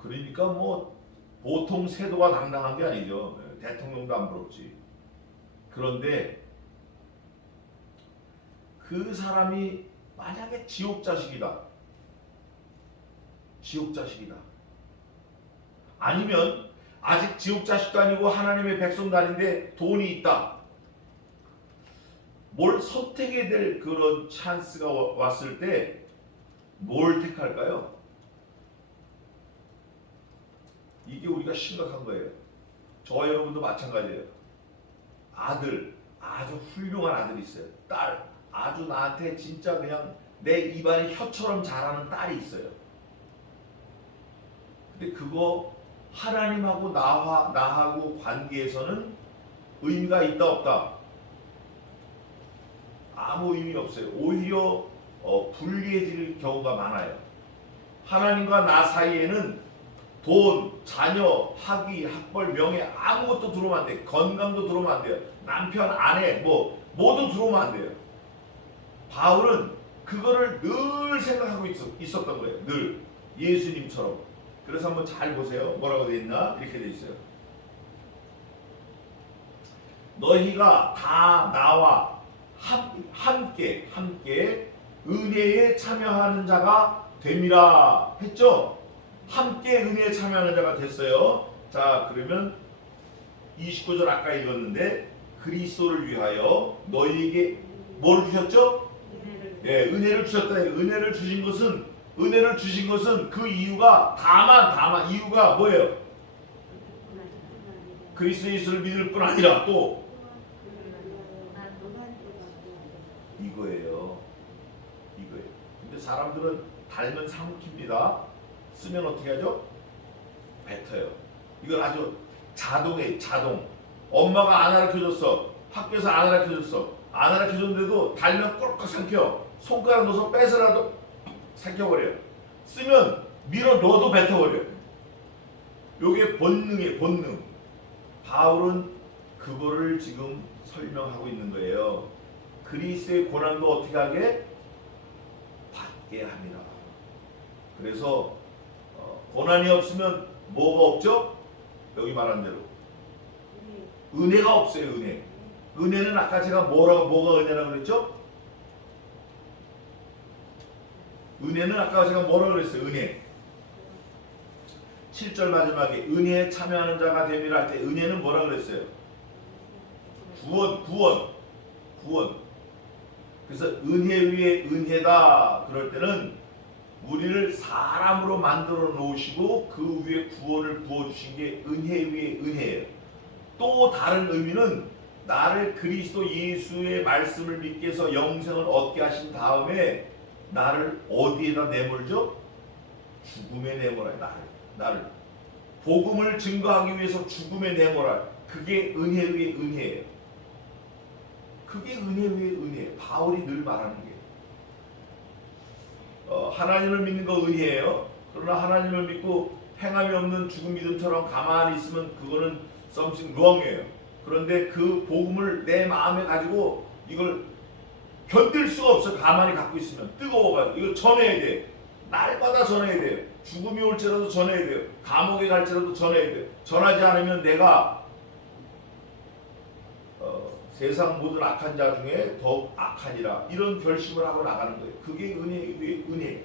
그러니까 뭐 보통 세도가 당당한 게 아니죠. 대통령도 안 부럽지. 그런데 그 사람이 만약에 지옥 자식이다. 아니면 아직 지옥 자식도 아니고 하나님의 백성도 아닌데 돈이 있다. 뭘 선택해야 될 그런 찬스가 왔을 때 뭘 택할까요? 이게 우리가 심각한 거예요. 저와 여러분도 마찬가지예요. 아들, 아주 훌륭한 아들이 있어요. 딸, 아주 나한테 진짜 그냥 내 입안에 혀처럼 자라는 딸이 있어요. 근데 그거 하나님하고 나하고 관계에서는 의미가 있다 없다? 아무 의미 없어요. 오히려 불리해질 경우가 많아요. 하나님과 나 사이에는 돈, 자녀, 학위, 학벌, 명예 아무것도 들어오면 안 돼요. 건강도 들어오면 안 돼요. 남편, 아내 모두 들어오면 안 돼요. 바울은 그거를 늘 생각하고 있었던 거예요. 늘 예수님처럼. 그래서 한번 잘 보세요. 뭐라고 되어 있나? 이렇게 되어 있어요. 너희가 다 나와 함께 은혜에 참여하는 자가 됨이라 했죠. 함께 은혜에 참여하는 자가 됐어요. 자, 그러면 29절 아까 읽었는데 그리스도를 위하여 너희에게 뭘 주셨죠? 예, 은혜를 주셨다. 은혜를 주신 것은 그 이유가 다만 이유가 뭐예요? 그리스도 예수를 믿을 뿐 아니라 또 이거예요. 근데 사람들은 달면 사묵힙니다. 쓰면 어떻게 하죠? 뱉어요. 이건 아주 자동. 엄마가 안 가르쳐줬어. 학교에서 안 가르쳐줬는데도 달면 꼴깍 삼켜. 손가락 넣어서 뺏으라도 삼켜버려요. 쓰면 밀어 넣어도 뱉어버려요. 요게 본능이에요. 본능. 바울은 그거를 지금 설명하고 있는 거예요. 그리스도의 고난도 어떻게 하게? 받게 합니다. 그래서 고난이 없으면 뭐가 없죠? 여기 말한 대로 은혜가 없어요. 은혜는 아까 제가 뭐가 은혜라고 그랬죠? 은혜는 아까 제가 뭐라고 그랬어요? 은혜 7절 마지막에 은혜에 참여하는 자가 됨이라 할 때 은혜는 뭐라고 그랬어요? 구원. 그래서 은혜 위에 은혜다 그럴 때는 우리를 사람으로 만들어 놓으시고 그 위에 구원을 부어주신 게 은혜 위에 은혜예요. 또 다른 의미는 나를 그리스도 예수의 말씀을 믿게 해서 영생을 얻게 하신 다음에 나를 어디에다 내몰죠? 죽음에 내몰아요. 나를 복음을 증거하기 위해서 죽음에 내몰아요. 그게 은혜 위에 은혜예요. 그게 은혜 위에 은혜예요. 바울이 늘 말하는 게 하나님을 믿는 거 은혜예요. 그러나 하나님을 믿고 행함이 없는 죽은 믿음처럼 가만히 있으면 그거는 something wrong이에요. 그런데 그 복음을 내 마음에 가지고 이걸 견딜 수가 없어. 가만히 갖고 있으면 뜨거워가지고 이걸 전해야 돼. 날마다 전해야 돼요. 죽음이 올지라도 전해야 돼요. 감옥에 갈지라도 전해야 돼요. 전하지 않으면 내가 세상 모든 악한 자 중에 더욱 악하니라 이런 결심을 하고 나가는 거예요. 그게 은혜.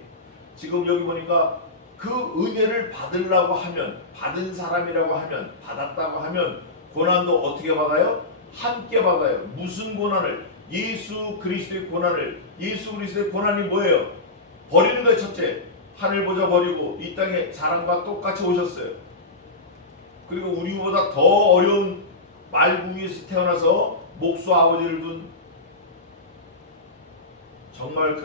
지금 여기 보니까 그 은혜를 받으려고 하면, 받은 사람이라고 하면, 받았다고 하면 고난도 어떻게 받아요? 함께 받아요. 무슨 고난을? 예수 그리스도의 고난을. 예수 그리스도의 고난이 뭐예요? 버리는 거예요. 첫째, 하늘 보자 버리고 이 땅에 사람과 똑같이 오셨어요. 그리고 우리보다 더 어려운 말궁에서 태어나서 목수 아버지를 둔 정말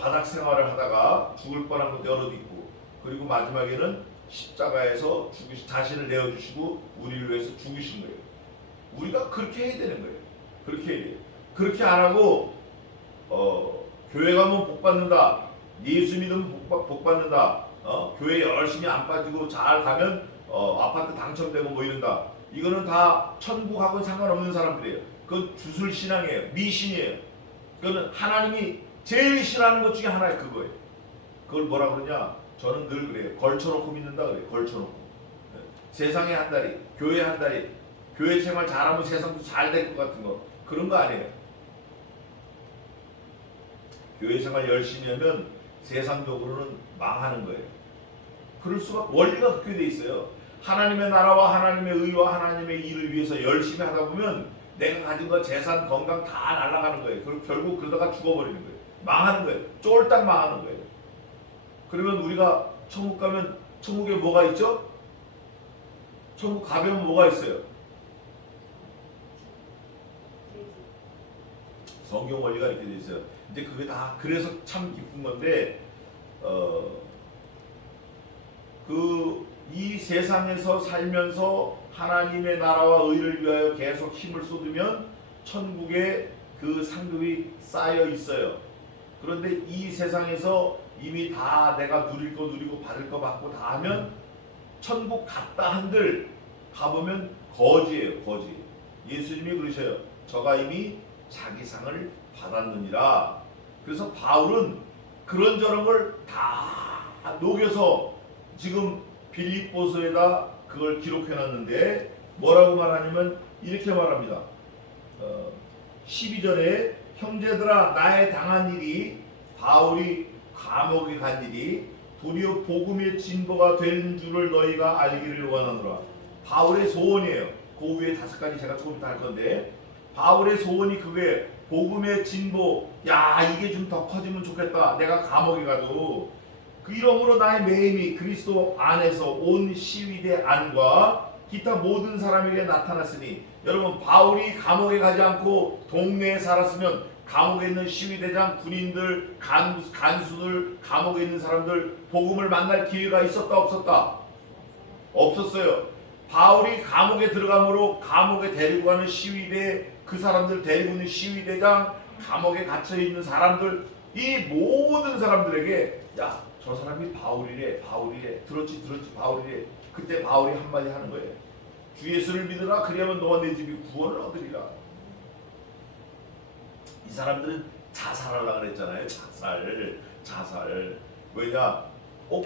바닥 생활을 하다가 죽을 뻔한 것도 여럿 있고, 그리고 마지막에는 십자가에서 자신을 내어주시고 우리를 위해서 죽으신 거예요. 우리가 그렇게 해야 되는 거예요. 그렇게 해야 돼요. 그렇게 안 하고 교회 가면 복 받는다, 예수 믿으면 복 받는다, 교회 열심히 안 빠지고 잘 가면 아파트 당첨되고 뭐 이런다. 이거는 다 천국하고는 상관없는 사람들이에요. 그건 주술 신앙이에요. 미신이에요. 그거는 하나님이 제일 싫어하는 것 중에 하나예요. 그거예요. 그걸 뭐라 그러냐? 저는 늘 그래요. 걸쳐놓고 믿는다 그래요. 걸쳐놓고. 세상에 한 다리, 교회 한 다리, 교회 생활 잘하면 세상도 잘 될 것 같은 거, 그런 거 아니에요. 교회 생활 열심히 하면 세상적으로는 망하는 거예요. 그럴 수가, 원리가 그렇게 돼 있어요. 하나님의 나라와 하나님의 의와 하나님의 일을 위해서 열심히 하다 보면 내가 가진 거, 재산, 건강 다 날아가는 거예요. 결국 그러다가 죽어버리는 거예요. 망하는 거예요. 쫄딱 망하는 거예요. 그러면 우리가 천국 가면 천국에 뭐가 있죠? 천국 가면 뭐가 있어요? 성경 원리가 이렇게 돼 있어요. 이제 그게 다 그래서 참 기쁜 건데 이 세상에서 살면서 하나님의 나라와 의를 위하여 계속 힘을 쏟으면 천국에 그 상급이 쌓여 있어요. 그런데 이 세상에서 이미 다 내가 누릴 거 누리고 받을 거 받고 다 하면 천국 갔다 한들 가보면 거지예요. 거지. 예수님이 그러셔요. 저가 이미 자기 상을 받았느니라. 그래서 바울은 그런저런 걸 다 녹여서 지금 빌립보서에다 그걸 기록해놨는데 뭐라고 말하냐면 이렇게 말합니다. 12절에 형제들아 나의 당한 일이, 바울이 감옥에 간 일이 도리어 복음의 진보가 된 줄을 너희가 알기를 원하노라. 바울의 소원이에요. 그 위에 5가지 제가 조금 이따 할 건데, 바울의 소원이 그게 복음의 진보, 야 이게 좀 더 커지면 좋겠다. 내가 감옥에 가도 그 이러므로 나의 매임이 그리스도 안에서 온 시위대 안과 기타 모든 사람에게 나타났으니, 여러분 바울이 감옥에 가지 않고 동네에 살았으면 감옥에 있는 시위대장, 군인들, 간수들, 감옥에 있는 사람들 복음을 만날 기회가 있었다 없었다? 없었어요. 바울이 감옥에 들어감으로 감옥에 데리고 가는 시위대, 그 사람들 데리고 있는 시위대장, 감옥에 갇혀 있는 사람들, 이 모든 사람들에게 야, 저 사람이 바울이래, 바울이래, 들었지, 바울이래. 그때 바울이 한마디 하는 거예요. 주 예수를 믿으라, 그리하면 너와 내 집이 구원을 얻으리라. 이 사람들은 자살하려고 그랬잖아요. 자살. 왜냐?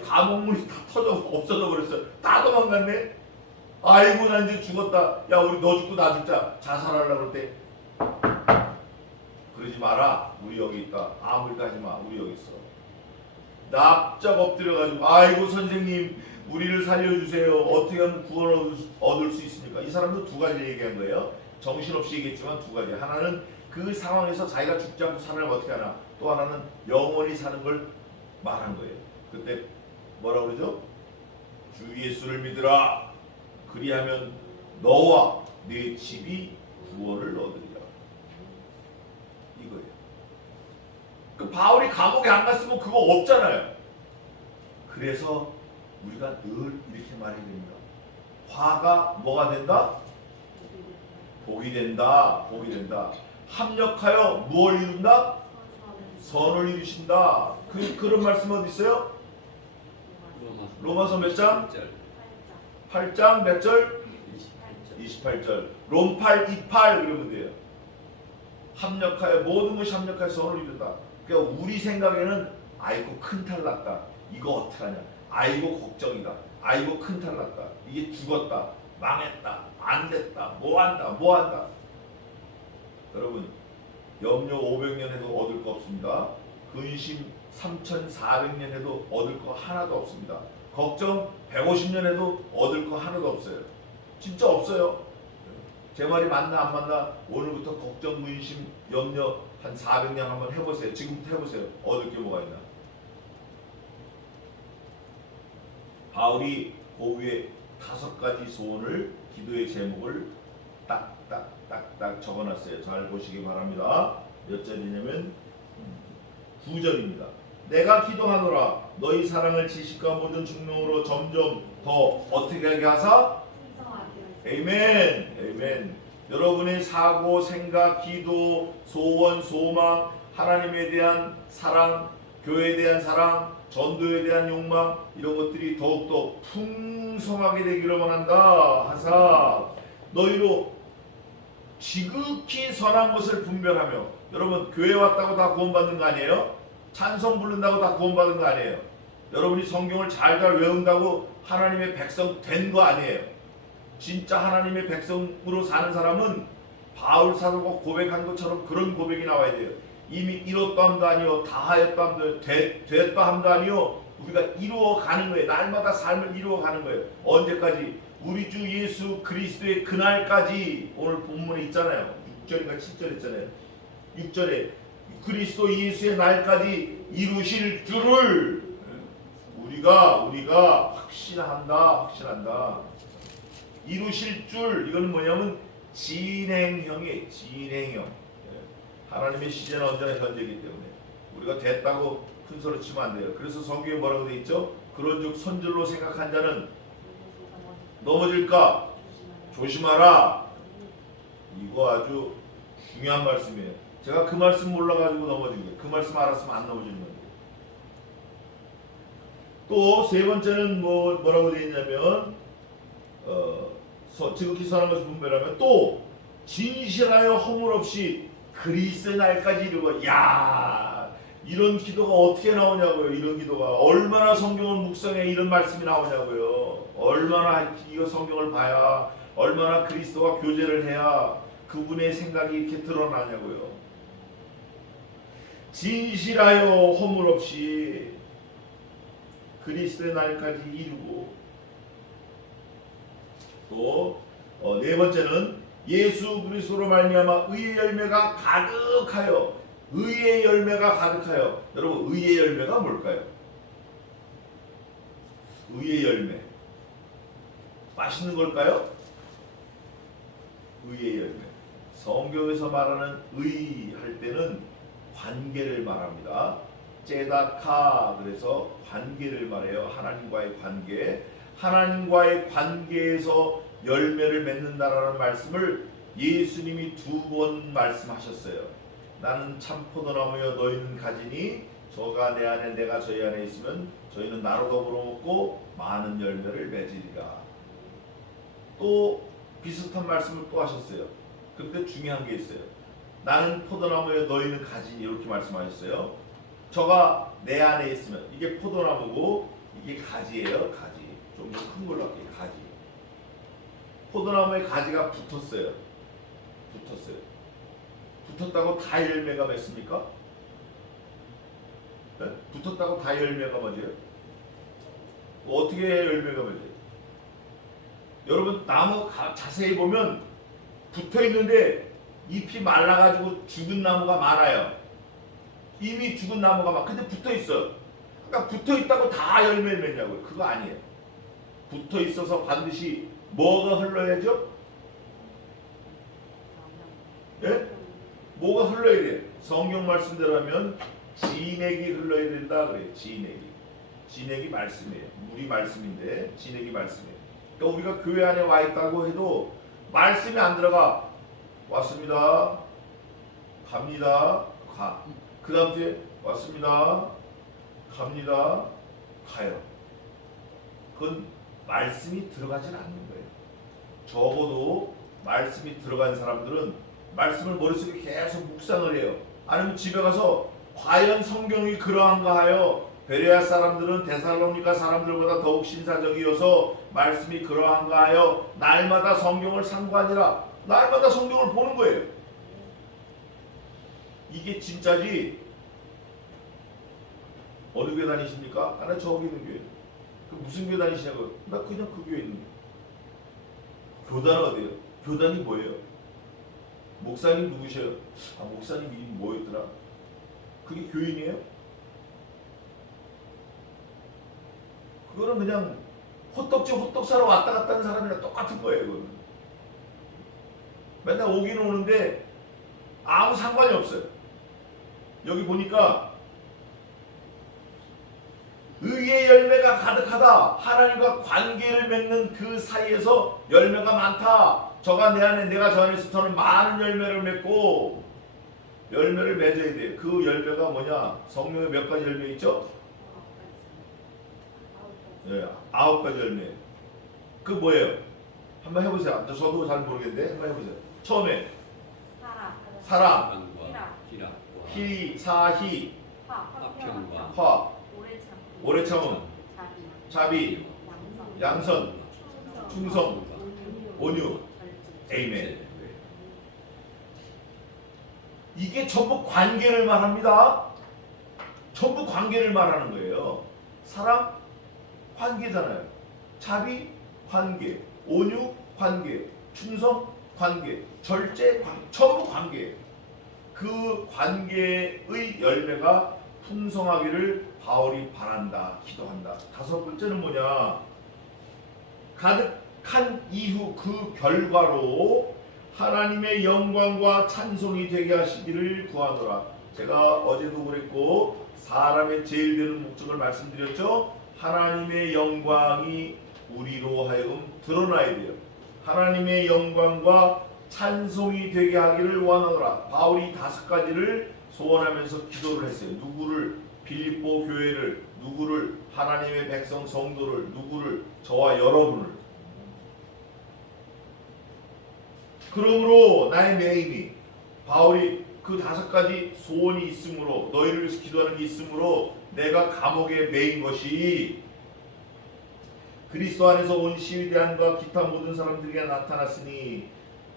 감옥문이 다 없어져 버렸어요. 다 도망갔네. 아이고 난 이제 죽었다. 야 우리 너 죽고 나 죽자. 자살하려고 그럴 때 그러지 마라. 우리 여기 있다. 아무 일도 하지 마. 우리 여기 있어. 납작 엎드려가지고 아이고 선생님 우리를 살려주세요. 어떻게 하면 구원을 얻을 수 있습니까? 이 사람도 2가지 얘기한 거예요. 정신없이 얘기했지만 2가지. 하나는 그 상황에서 자기가 죽지 않고 살아나면 어떻게 하나. 또 하나는 영원히 사는 걸 말한 거예요. 그때 뭐라 그러죠? 주 예수를 믿으라. 그리하면 너와 네 집이 구원을 얻으리라. 이거예요. 그 바울이 감옥에 안 갔으면 그거 없잖아요. 그래서 우리가 늘 이렇게 말해야 됩니다. 화가 뭐가 된다? 복이 된다. 합력하여 무엇을 이룬다? 선을 이루신다. 그런 말씀 어디 있어요? 로마서 몇 장? 8장 몇 절? 28절. 롬 8, 28 그러면 돼요. 합력하여 모든 것이 합력하여 선을 이룬다. 그러니까 우리 생각에는 아이고 큰탈 났다. 이거 어떡하냐. 아이고 걱정이다. 아이고 큰탈 났다. 이게 죽었다. 망했다. 안 됐다. 뭐 한다. 여러분 염려 500년 해도 얻을 거 없습니다. 근심 3400년 해도 얻을 거 하나도 없습니다. 걱정 150년 해도 얻을 거 하나도 없어요. 진짜 없어요. 제 말이 맞나 안 맞나 오늘부터 걱정, 근심, 염려 한 400년 한번 해보세요. 지금부터 해보세요. 얻을 게 뭐가 있나. 바울이 그 위에 5가지 소원을, 기도의 제목을 딱딱딱딱 적어놨어요. 잘 보시기 바랍니다. 몇 절이냐면 9절입니다. 내가 기도하노라 너희 사랑을 지식과 모든 중능으로 점점 더 어떻게 하게 하사? 아멘. 여러분의 사고, 생각, 기도, 소원, 소망, 하나님에 대한 사랑, 교회에 대한 사랑, 전도에 대한 욕망, 이런 것들이 더욱더 풍성하게 되기를 원한다 하사 너희로 지극히 선한 것을 분별하며. 여러분 교회 왔다고 다 구원받는 거 아니에요? 찬송 부른다고 다 구원받은 거 아니에요? 여러분이 성경을 잘 외운다고 하나님의 백성 된 거 아니에요? 진짜 하나님의 백성으로 사는 사람은 바울 사도가 고백한 것처럼 그런 고백이 나와야 돼요. 이미 이뤘다 함도 아니요, 다하였다 함도, 됐다 함도 아니요, 우리가 이루어가는 거예요. 날마다 삶을 이루어가는 거예요. 언제까지? 우리 주 예수 그리스도의 그날까지. 오늘 본문에 있잖아요. 6절인가 7절 있잖아요. 6절에 그리스도 예수의 날까지 이루실 줄을 우리가 확신한다. 이루실 줄, 이거는 뭐냐면 진행형이에요. 진행형. 하나님의 시제는 언제나 현재이기 때문에 우리가 됐다고 큰 소리 치면 안 돼요. 그래서 성경에 뭐라고 되어 있죠? 그런즉 선줄로 생각한 자는 넘어질까 조심하라. 이거 아주 중요한 말씀이에요. 제가 그 말씀 몰라가지고 넘어진 거예요. 그 말씀 알았으면 안 넘어지는 거예요. 또 세 번째는 뭐라고 되어 있냐면 지극히 선한 것을 분별하면 또 진실하여 허물 없이 그리스도의 날까지 이루고. 야, 이런 기도가 어떻게 나오냐고요. 이런 기도가 얼마나 성경을 묵상해 이런 말씀이 나오냐고요. 얼마나 이거 성경을 봐야, 얼마나 그리스도와 교제를 해야 그분의 생각이 이렇게 드러나냐고요. 진실하여 허물 없이 그리스도의 날까지 이루고. 또 네 번째는 예수 그리스도로 말미암아 의의 열매가 가득하여. 의의 열매가 가득하여. 여러분 의의 열매가 뭘까요? 의의 열매 맛있는 걸까요? 의의 열매. 성경에서 말하는 의 할 때는 관계를 말합니다. 제다카, 그래서 관계를 말해요. 하나님과의 관계. 하나님과의 관계에서 열매를 맺는다라는 말씀을 예수님이 2번 말씀하셨어요. 나는 참 포도나무여 너희는 가지니 저가 내 안에 내가 저희 안에 있으면 저희는 나로 더불어 먹고 많은 열매를 맺으리라. 또 비슷한 말씀을 또 하셨어요. 그런데 중요한 게 있어요. 나는 포도나무여 너희는 가지니 이렇게 말씀하셨어요. 저가 내 안에 있으면, 이게 포도나무고 이게 가지예요. 가지. 좀 큰 걸로 할게요. 가지. 포도나무에 가지가 붙었어요. 붙었다고 다 열매가 맺습니까? 네? 붙었다고 다 열매가 맺어요? 어떻게 열매가 맺어요? 여러분 나무 자세히 보면 붙어있는데 잎이 말라가지고 죽은 나무가 많아요. 이미 죽은 나무가 막 근데 붙어있어. 그러니까 붙어있다고 다 열매를 맺냐고요? 그거 아니에요. 붙어있어서 반드시 뭐가 흘러야죠? 예? 뭐가 흘러야 돼? 성경 말씀대로 하면 진액이 흘러야 된다 그래요. 진액이 말씀이에요. 물이 말씀인데 진액이 말씀이에요. 그러니까 우리가 교회 안에 와 있다고 해도 말씀이 안 들어가. 왔습니다. 갑니다. 가. 그 다음 주에 왔습니다. 갑니다. 가요. 그건 말씀이 들어가질 않는 거예요. 적어도 말씀이 들어간 사람들은 말씀을 머릿속에 계속 묵상을 해요. 아니면 집에 가서 과연 성경이 그러한가 하여, 베레아 사람들은 데살로니가 사람들보다 더욱 신사적이어서 말씀이 그러한가 하여 날마다 성경을 상고하니라. 날마다 성경을 보는 거예요. 이게 진짜지. 어느 교회 다니십니까? 나 저기 있는 교회. 그 무슨 교회 다니시냐고요? 나 그냥 그 교회 있는 교회. 교단은 어디예요? 교단이 뭐예요? 목사님 누구셔요? 아, 목사님 이름이 뭐였더라? 그게 교인이에요? 그거는 그냥 호떡집 호떡 사러 왔다 갔다 하는 사람이랑 똑같은 거예요. 그거는. 맨날 오기는 오는데 아무 상관이 없어요. 여기 보니까 의의 열매가 가득하다. 하나님과 관계를 맺는 그 사이에서 열매가 많다. 저가 내 안에 내가 저 안에서 저는 많은 열매를 맺고, 열매를 맺어야 돼요. 그 열매가 뭐냐? 성령에 몇 가지 열매 있죠? 네, 9가지 열매. 그 뭐예요? 한번 해보세요. 저도 잘 모르겠는데 한번 해보세요. 처음에 사랑, 희, 사희, 화, 오래 참음, 자비, 양선, 충성, 온유, 에이멘. 이게 전부 관계를 말합니다. 전부 관계를 말하는 거예요. 사랑, 관계잖아요. 자비, 관계. 온유, 관계. 충성, 관계. 절제, 전부 관계. 그 관계의 열매가 풍성하기를 바울이 바란다, 기도한다. 5번째는 뭐냐? 가득한 이후 그 결과로 하나님의 영광과 찬송이 되게 하시기를 구하노라. 제가 어제도 그랬고 사람의 제일 되는 목적을 말씀드렸죠. 하나님의 영광이 우리로 하여금 드러나야 돼요. 하나님의 영광과 찬송이 되게 하기를 원하노라. 바울이 5가지를 소원하면서 기도를 했어요. 누구를? 빌립보 교회를. 누구를? 하나님의 백성 성도를. 누구를? 저와 여러분을. 그러므로 나의 메인이, 바울이 그 5가지 소원이 있으므로, 너희를 위해서 기도하는 게 있으므로 내가 감옥에 매인 것이 그리스도 안에서 온 시위대함과 기타 모든 사람들에게 나타났으니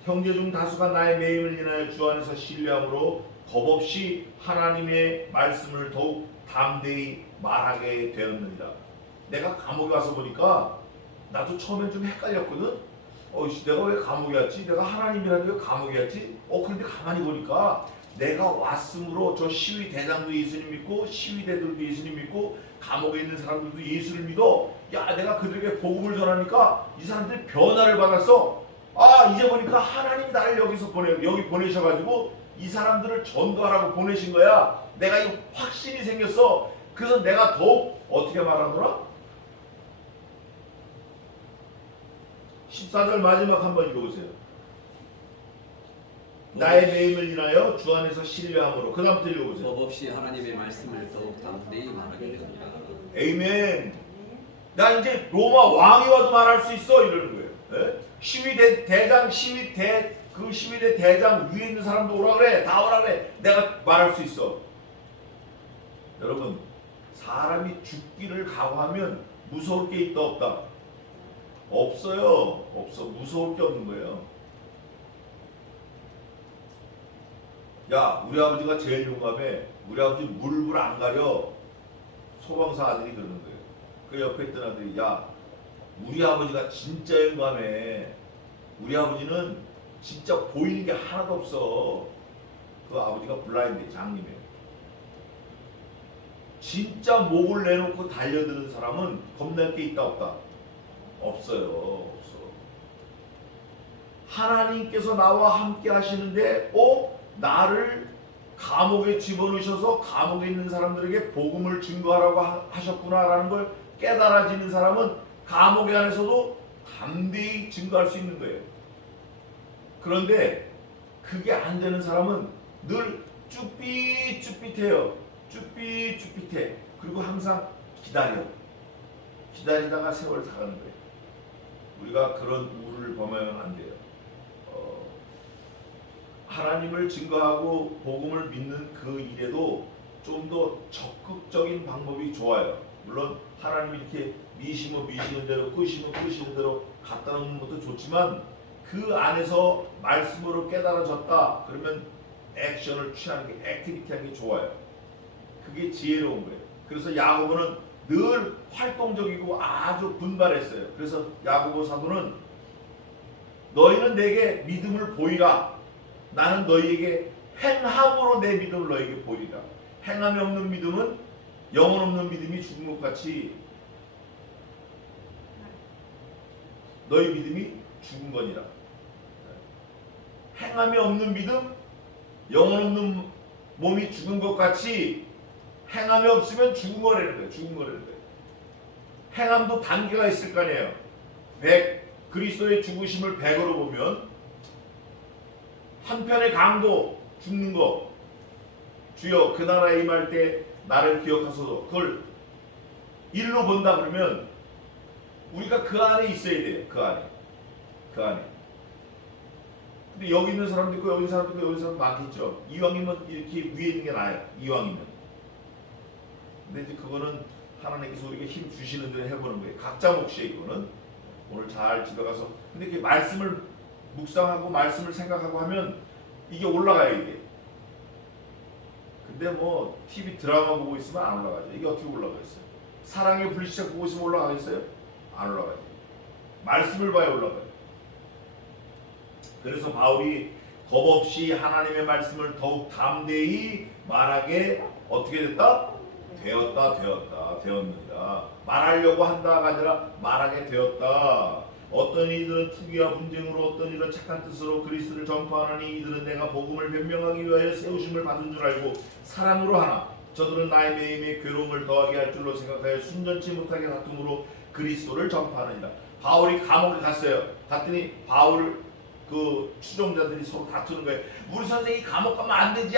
형제 중 다수가 나의 매임을 인하여 주 안에서 신뢰함으로 겁없이 하나님의 말씀을 더욱 담대히 말하게 되었느니라. 내가 감옥에 와서 보니까 나도 처음엔 좀 헷갈렸거든. 내가 왜 감옥에 왔지? 내가 하나님이라는 왜 감옥에 왔지? 그런데 가만히 보니까 내가 왔으므로 저 시위 대장도 예수님 믿고 시위대들도 예수님 믿고 감옥에 있는 사람들도 예수를 믿어. 야, 내가 그들에게 복음을 전하니까 이 사람들이 변화를 받았어. 이제 보니까 하나님이 나를 여기 보내셔가지고 이 사람들을 전도하라고 보내신 거야. 내가 이 확신이 생겼어. 그래서 내가 더욱 어떻게 말하더라? 14절 마지막 한번 읽어보세요. 나의 매임을 인하여 주 안에서 신뢰함으로. 그 다음부터 읽어보세요. 법 없이 하나님의 말씀을 더욱 담대히 말하게 됩니다. 에이멘. 나 이제 로마 왕이 와도 말할 수 있어 이러는 거예요. 예? 시위대 대장 위에 있는 사람도 오라 그래. 다 오라 그래. 내가 말할 수 있어. 여러분, 사람이 죽기를 각오하면 무서울 게 있다 없다? 없어요. 없어. 무서울 게 없는 거예요. 야, 우리 아버지가 제일 용감해. 우리 아버지 물불 안 가려. 소방사 아들이 그러는 거예요. 그 옆에 있던 아들이, 야, 우리 아버지가 진짜 용감해. 우리 아버지는 진짜 보이는 게 하나도 없어. 그 아버지가 블라인드 장님이에요. 진짜 목을 내놓고 달려드는 사람은 겁날 게 있다 없다? 없어요. 없어. 하나님께서 나와 함께 하시는데 나를 감옥에 집어넣으셔서 감옥에 있는 사람들에게 복음을 증거하라고 하셨구나라는 걸 깨달아지는 사람은 감옥에 안에서도 담대히 증거할 수 있는 거예요. 그런데 그게 안 되는 사람은 늘 쭈삣쭈삣해요. 쭈삣쭈삣해. 그리고 항상 기다리다가 세월 사가는 거예요. 우리가 그런 우를 범하면 안 돼요. 하나님을 증거하고 복음을 믿는 그 일에도 좀 더 적극적인 방법이 좋아요. 물론 하나님이 이렇게 미시면 미시는 대로 끄시면 끄시는 대로 갖다 놓는 것도 좋지만 그 안에서 말씀으로 깨달아졌다 그러면 액션을 취하는 게 액티비티하는 게 좋아요. 그게 지혜로운 거예요. 그래서 야고보는 늘 활동적이고 아주 분발했어요. 그래서 야고보 사도는 너희는 내게 믿음을 보이라. 나는 너희에게 행함으로 내 믿음을 너희에게 보이리라. 행함이 없는 믿음은 영혼 없는 믿음이 죽은 것 같이 너희 믿음이 죽은 거니라. 행함이 없는 믿음, 영혼 없는 몸이 죽은 것 같이 행함이 없으면 죽은 거라는 거예요. 죽은 거라는 거예요. 행함도 단계가 있을 거 아니에요. 100, 그리스도의 죽으심을 100으로 보면 한편의 강도 죽는 거, 주여 그 나라에 임할 때 나를 기억하소서. 그걸 1로 본다 그러면 우리가 그 안에 있어야 돼요. 그 안에. 근데 여기 있는 사람도 있고 여기 있는 사람도 있고 여기 있는 사람도 많겠죠. 이왕이면 이렇게 위에 있는 게 나아요. 이왕이면. 근데 이제 그거는 하나님께서 우리에게 힘 주시는 대로 해보는 거예요. 각자 몫이에요. 이거는 오늘 잘 집에 가서 근데 이렇게 말씀을 묵상하고 말씀을 생각하고 하면 이게 올라가요. 이게. 근데 뭐 TV 드라마 보고 있으면 안 올라가죠. 이게 어떻게 올라가겠어요? 사랑의 불시착 보고 있으면 올라가겠어요? 안 올라가죠. 말씀을 봐야 올라가요. 그래서 바울이 겁없이 하나님의 말씀을 더욱 담대히 말하게 어떻게 됐다? 되었느니라. 말하려고 한다가 아니라 말하게 되었다. 어떤 이들은 투기와 분쟁으로 어떤 이들은 착한 뜻으로 그리스도를 전파하나니 이들은 내가 복음을 변명하기 위하여 세우심을 받은 줄 알고 사랑으로 하나 저들은 나의 매임에 괴로움을 더하게 할 줄로 생각하여 순전치 못하게 다툼으로 그리스도를 전파하느니라. 바울이 감옥에 갔어요. 갔더니 바울 그 추종자들이 서로 다투는 거예요. 우리 선생이 감옥 가면 안 되지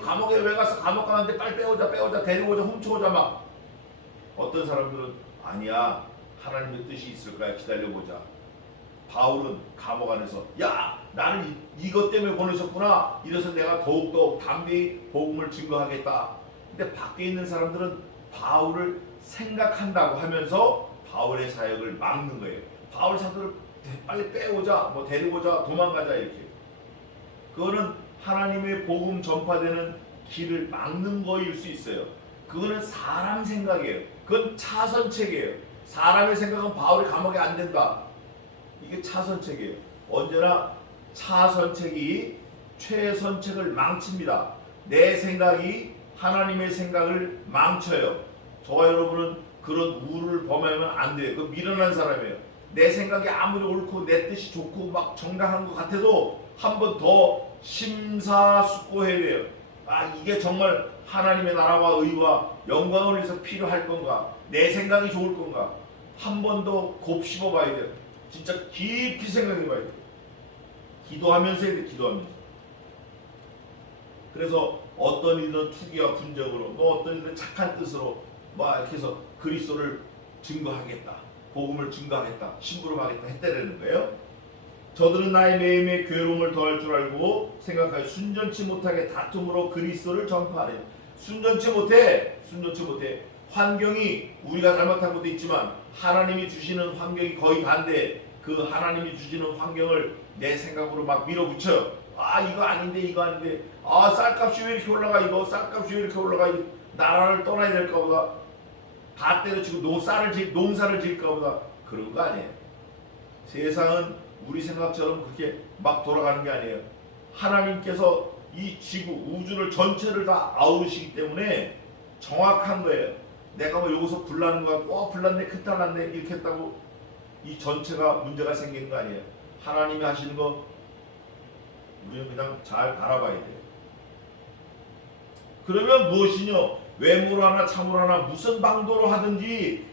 감옥에 왜 가서 감옥 가는데 빨리 빼오자 데리고 오자 훔쳐오자 막. 어떤 사람들은 아니야 하나님의 뜻이 있을 거야 기다려보자. 바울은 감옥 안에서 야 나는 이것 때문에 보내셨구나 이래서 내가 더욱더 담대히 복음을 증거하겠다. 근데 밖에 있는 사람들은 바울을 생각한다고 하면서 바울의 사역을 막는 거예요. 바울 사도를 빨리 빼오자 뭐 데리고자 도망가자 이렇게. 그거는 하나님의 복음 전파되는 길을 막는 거일 수 있어요. 그거는 사람 생각이에요. 그건 차선책이에요. 사람의 생각은 바울이 감옥에 안 된다. 이게 차선책이에요. 언제나 차선책이 최선책을 망칩니다. 내 생각이 하나님의 생각을 망쳐요. 저와 여러분은 그런 우를 범하면 안 돼요. 그 미련한 사람이에요. 내 생각이 아무리 옳고 내 뜻이 좋고 막 정당한 것 같아도 한 번 더 심사숙고해야 돼요. 아, 이게 정말 하나님의 나라와 의와 영광을 위해서 필요할 건가? 내 생각이 좋을 건가? 한 번 더 곱씹어 봐야 돼요. 진짜 깊이 생각해 봐야 돼요. 기도하면서 해야 돼요. 기도하면서. 그래서 어떤 이들은 투기와 분적으로, 또 어떤 이들은 착한 뜻으로 막 이렇게 해서 그리스도를 증거하겠다, 복음을 증거하겠다, 심부름하겠다 했다라는 거예요. 저들은 나의 매임에 괴로움을 더할 줄 알고 생각하여 순전치 못하게 다툼으로 그리스도를 전파하려. 순전치 못해. 환경이 우리가 잘못한 것도 있지만 하나님이 주시는 환경이 거의 반대. 그 하나님이 주시는 환경을 내 생각으로 막 밀어붙여요. 아, 이거 아닌데. 아, 쌀값이 왜 이렇게 올라가? 이거 쌀값이 왜 이렇게 올라가? 나라를 떠나야 될까 보다. 다 때려치고 농사를 지을까 보다. 그런 거 아니에요. 세상은 우리 생각처럼 그렇게 막 돌아가는 게 아니에요. 하나님께서 이 지구, 우주를 전체를 다 아우르시기 때문에 정확한 거예요. 내가 뭐 여기서 불나는 거 같고 불났네, 그탈 났네 이렇게 했다고 이 전체가 문제가 생기는 거 아니에요. 하나님이 하시는 거 우리는 그냥 잘 바라봐야 돼요. 그러면 무엇이뇨? 외모로 하나 참으로 하나 무슨 방도로 하든지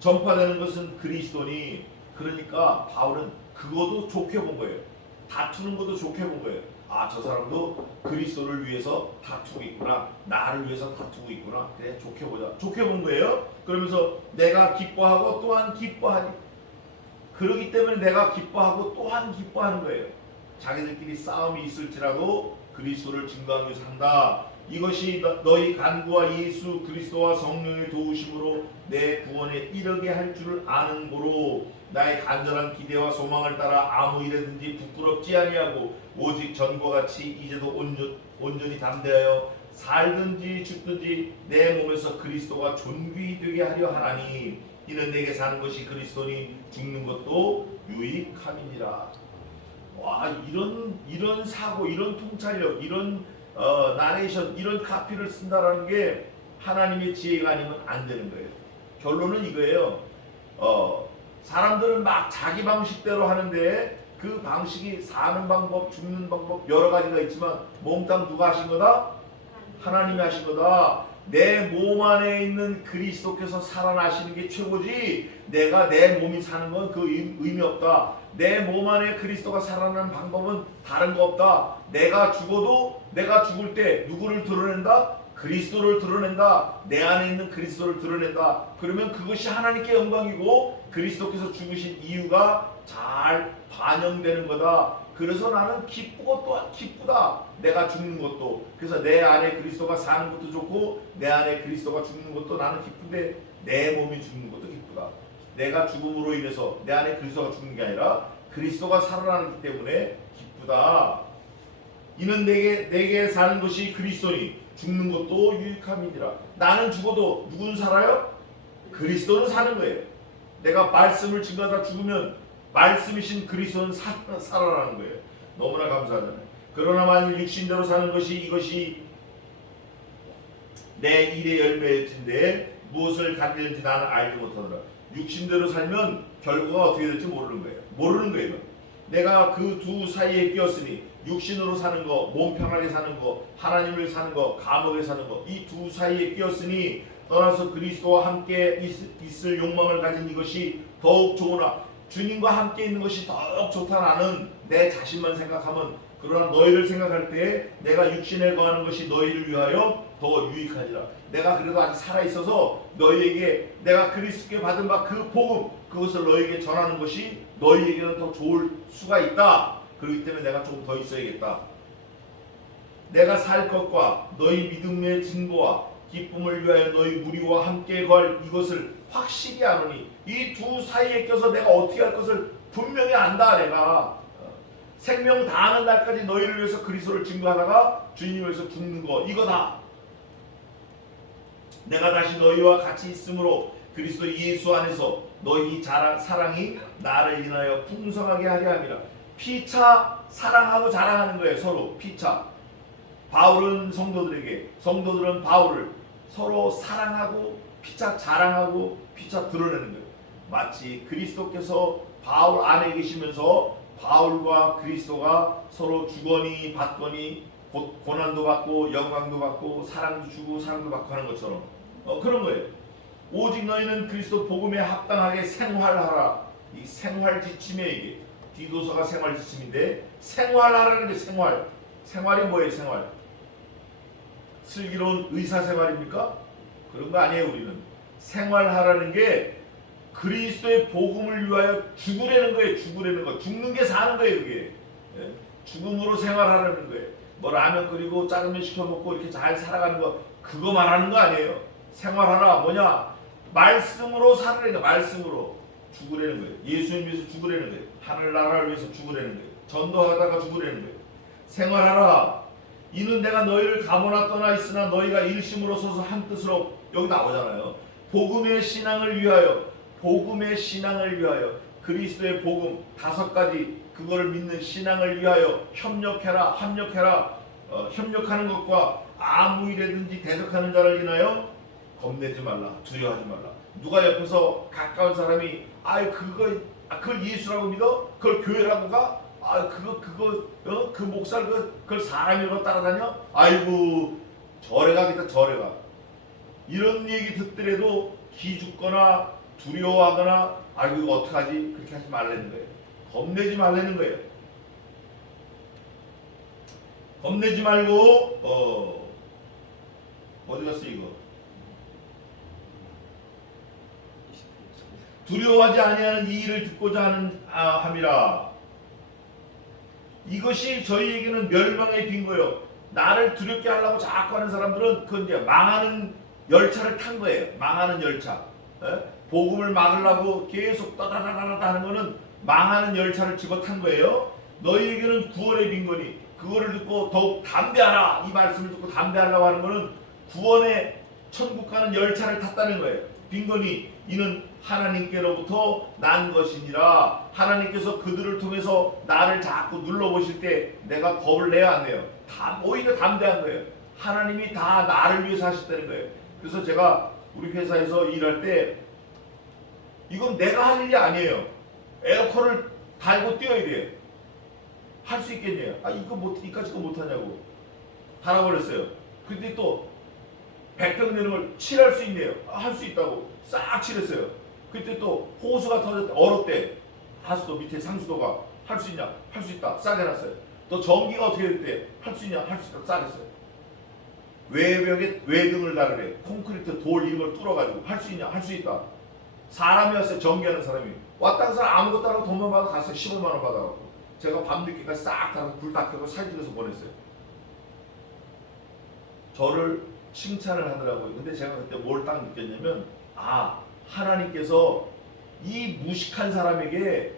전파되는 것은 그리스도니. 그러니까 바울은 그것도 좋게 본 거예요. 다투는 것도 좋게 본 거예요. 아, 저 사람도 그리스도를 위해서 다투고 있구나. 나를 위해서 다투고 있구나. 그래, 좋게 보자. 좋게 본 거예요. 그러면서 내가 기뻐하고 또한 기뻐하니. 그러기 때문에 내가 기뻐하고 또한 기뻐하는 거예요. 자기들끼리 싸움이 있을지라도 그리스도를 증거하기 위해서 한다. 이것이 너희 간구와 예수 그리스도와 성령의 도우심으로 내 구원에 이르게 할 줄을 아는 고로 나의 간절한 기대와 소망을 따라 아무 일에든지 부끄럽지 아니하고 오직 전과 같이 이제도 온전히 담대하여 살든지 죽든지 내 몸에서 그리스도가 존귀 되게 하려 하나니 이는 내게 사는 것이 그리스도니 죽는 것도 유익함이니라. 와, 이런 사고, 이런 통찰력, 이런 나레이션, 이런 카피를 쓴다라는 게 하나님의 지혜가 아니면 안 되는 거예요. 결론은 이거예요. 사람들은 막 자기 방식대로 하는데 그 방식이 사는 방법, 죽는 방법 여러 가지가 있지만 몽땅 누가 하신 거다? 하나님이 하신 거다. 내 몸 안에 있는 그리스도께서 살아나시는 게 최고지 내가 내 몸이 사는 건 그 의미 없다. 내 몸 안에 그리스도가 살아나는 방법은 다른 거 없다. 내가 죽어도 내가 죽을 때 누구를 드러낸다? 그리스도를 드러낸다. 내 안에 있는 그리스도를 드러낸다. 그러면 그것이 하나님께 영광이고 그리스도께서 죽으신 이유가 잘 반영되는 거다. 그래서 나는 기쁘고 또한 기쁘다. 내가 죽는 것도. 그래서 내 안에 그리스도가 사는 것도 좋고 내 안에 그리스도가 죽는 것도 나는 기쁜데 내 몸이 죽는 것도 기쁘다. 내가 죽음으로 인해서 내 안에 그리스도가 죽는 게 아니라 그리스도가 살아나기 때문에 기쁘다. 이는 내게 사는 것이 그리스도니 죽는 것도 유익함이니라. 나는 죽어도 누군 살아요? 그리스도는 사는 거예요. 내가 말씀을 증거하다 죽으면 말씀이신 그리스도는 살아나는 거예요. 너무나 감사하잖아요. 그러나 만일 육신대로 사는 것이 이것이 내 일의 열매일진데 무엇을 갖는지 나는 알지 못하더라. 육신대로 살면 결과가 어떻게 될지 모르는 거예요. 내가 그 두 사이에 끼었으니 육신으로 사는 거, 몸 편하게 사는 거, 하나님을 사는 거, 감옥에 사는 거, 이 두 사이에 끼었으니 떠나서 그리스도와 함께 있을 욕망을 가진 이것이 더욱 좋으나 주님과 함께 있는 것이 더욱 좋다. 나는 내 자신만 생각하면 그러나 너희를 생각할 때 내가 육신에 거하는 것이 너희를 위하여 더 유익하리라. 내가 그래도 아직 살아있어서 너희에게 내가 그리스도께 받은 바 그 복음 그것을 너희에게 전하는 것이 너희에게는 더 좋을 수가 있다. 그렇기 때문에 내가 조금 더 있어야겠다. 내가 살 것과 너희 믿음의 진보와 기쁨을 위하여 너희 무리와 함께 걸 이것을 확실히 아노니. 이 두 사이에 껴서 내가 어떻게 할 것을 분명히 안다. 내가 생명 다하는 날까지 너희를 위해서 그리스도를 증거하다가 주님을 위해서 죽는 거 이거다. 내가 다시 너희와 같이 있으므로 그리스도 예수 안에서 너희 사랑이 나를 인하여 풍성하게 하려 함이라. 피차 사랑하고 자랑하는 거예요. 서로 피차. 바울은 성도들에게, 성도들은 바울을 서로 사랑하고 피차 자랑하고 피차 드러내는 거예요. 마치 그리스도께서 바울 안에 계시면서 바울과 그리스도가 서로 주거니 받거니 고난도 받고 영광도 받고 사랑도 주고 사랑도 받고 하는 것처럼 그런 거예요. 오직 너희는 그리스도 복음에 합당하게 생활하라. 이 생활 지침에 이게 디도서가 생활 지침인데 생활하라는 게 생활. 생활이 뭐예요? 생활. 슬기로운 의사 생활입니까? 그런 거 아니에요. 우리는 생활하라는 게 그리스도의 복음을 위하여 죽으려는 거예요. 죽으려는 거. 죽는 게 사는 거예요. 그게 죽음으로 생활하라는 거예요. 뭐 라면 끓이고 짜장면 시켜 먹고 이렇게 잘 살아가는 거 그거 말하는 거 아니에요. 생활하라 뭐냐? 말씀으로 살으라는 거예요. 말씀으로 죽으려는 거예요. 예수님 위해서 죽으려는 거예요. 하늘나라를 위해서 죽으려는 거예요. 전도하다가 죽으려는 거예요. 생활하라. 이는 내가 너희를 가보나 떠나 있으나 너희가 일심으로 서서 한 뜻으로 여기 나오잖아요. 복음의 신앙을 위하여, 복음의 신앙을 위하여 그리스도의 복음 5가지 그거를 믿는 신앙을 위하여 협력해라. 합력해라. 협력하는 것과 아무 일에든지 대적하는 자를 인하여 겁내지 말라. 두려워하지 말라. 누가 옆에서 가까운 사람이 그걸 예수라고 믿어? 그걸 교회라고 가? 그 목사를 그걸 사람이라고 따라다녀? 아이고 절에 가겠다. 절에 가. 이런 얘기 듣더라도 기죽거나 두려워하거나 아이고 이거 어떡하지? 그렇게 하지 말라는 거예요. 겁내지 말라는 거예요. 겁내지 말고 어디 갔어 이거? 두려워하지 아니하는 이 일을 듣고자 함이라. 이것이 저희에게는 멸망의 빈거요. 나를 두렵게 하려고 자꾸 하는 사람들은 그건 이제 망하는 열차를 탄 거예요. 망하는 열차. 복음을 막으려고 계속 떠다다다다 하는 거는 망하는 열차를 집어 탄 거예요. 너희에게는 구원의 빈거니 그거를 듣고 더욱 담대하라. 이 말씀을 듣고 담대하려고 하는 거는 구원의 천국 가는 열차를 탔다는 거예요. 빈거니 이는 하나님께로부터 난 것이니라. 하나님께서 그들을 통해서 나를 자꾸 눌러보실 때 내가 겁을 내야 안 돼요. 다 오히려 담대한 거예요. 하나님이 다 나를 위해서 하셨다는 거예요. 그래서 제가 우리 회사에서 일할 때 이건 내가 할 일이 아니에요. 에어컨을 달고 뛰어야 돼요. 할 수 있겠네요. 이까짓 거 못하냐고 달아버렸어요. 근데 또 100평 되는 걸 칠할 수 있네요. 할 수 있다고 싹 칠했어요. 그때 또 호수가 터졌대. 얼었대. 하수도 밑에 상수도가 할 수 있냐? 할 수 있다. 싹 해놨어요. 또 전기가 어떻게 됐대? 할 수 있냐? 할 수 있다. 싹 했어요. 외벽에 외등을 다르래. 콘크리트 돌 이런 걸 뚫어가지고 할 수 있냐? 할 수 있다. 사람이었어요. 전기하는 사람이. 왔다는 사람 아무것도 안 하고 돈만 받아 갔어요. 15만 원 받아갖고. 제가 밤늦게까지 싹 달아서 불 다 켜고 사진 찍어서 보냈어요. 저를 칭찬을 하더라고요. 근데 제가 그때 뭘 딱 느꼈냐면 하나님께서 이 무식한 사람에게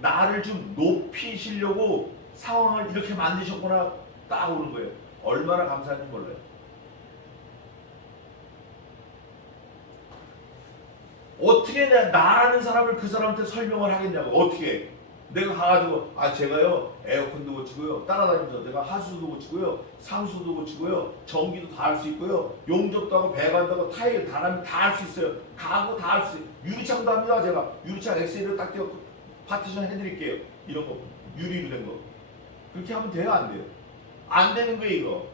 나를 좀 높이시려고 상황을 이렇게 만드셨구나 딱 오는 거예요. 얼마나 감사한지 몰라요. 어떻게 나라는 사람을 그 사람한테 설명을 하겠냐고. 어떻게 내가 가가지고 제가요 에어컨도 고치고요 따라다니면서 내가 하수도 고치고요 상수도 고치고요 전기도 다 할 수 있고요 용접도 하고 배관도 하고 타일 다라미 다 할 수 있어요. 가구 다 할 수 있어요. 유리창도 합니다. 제가 유리창 엑셀을 딱 띄워 파티션 해드릴게요. 이런 거 유리로 된 거 그렇게 하면 돼요? 안 돼요? 안 되는 거예요. 이거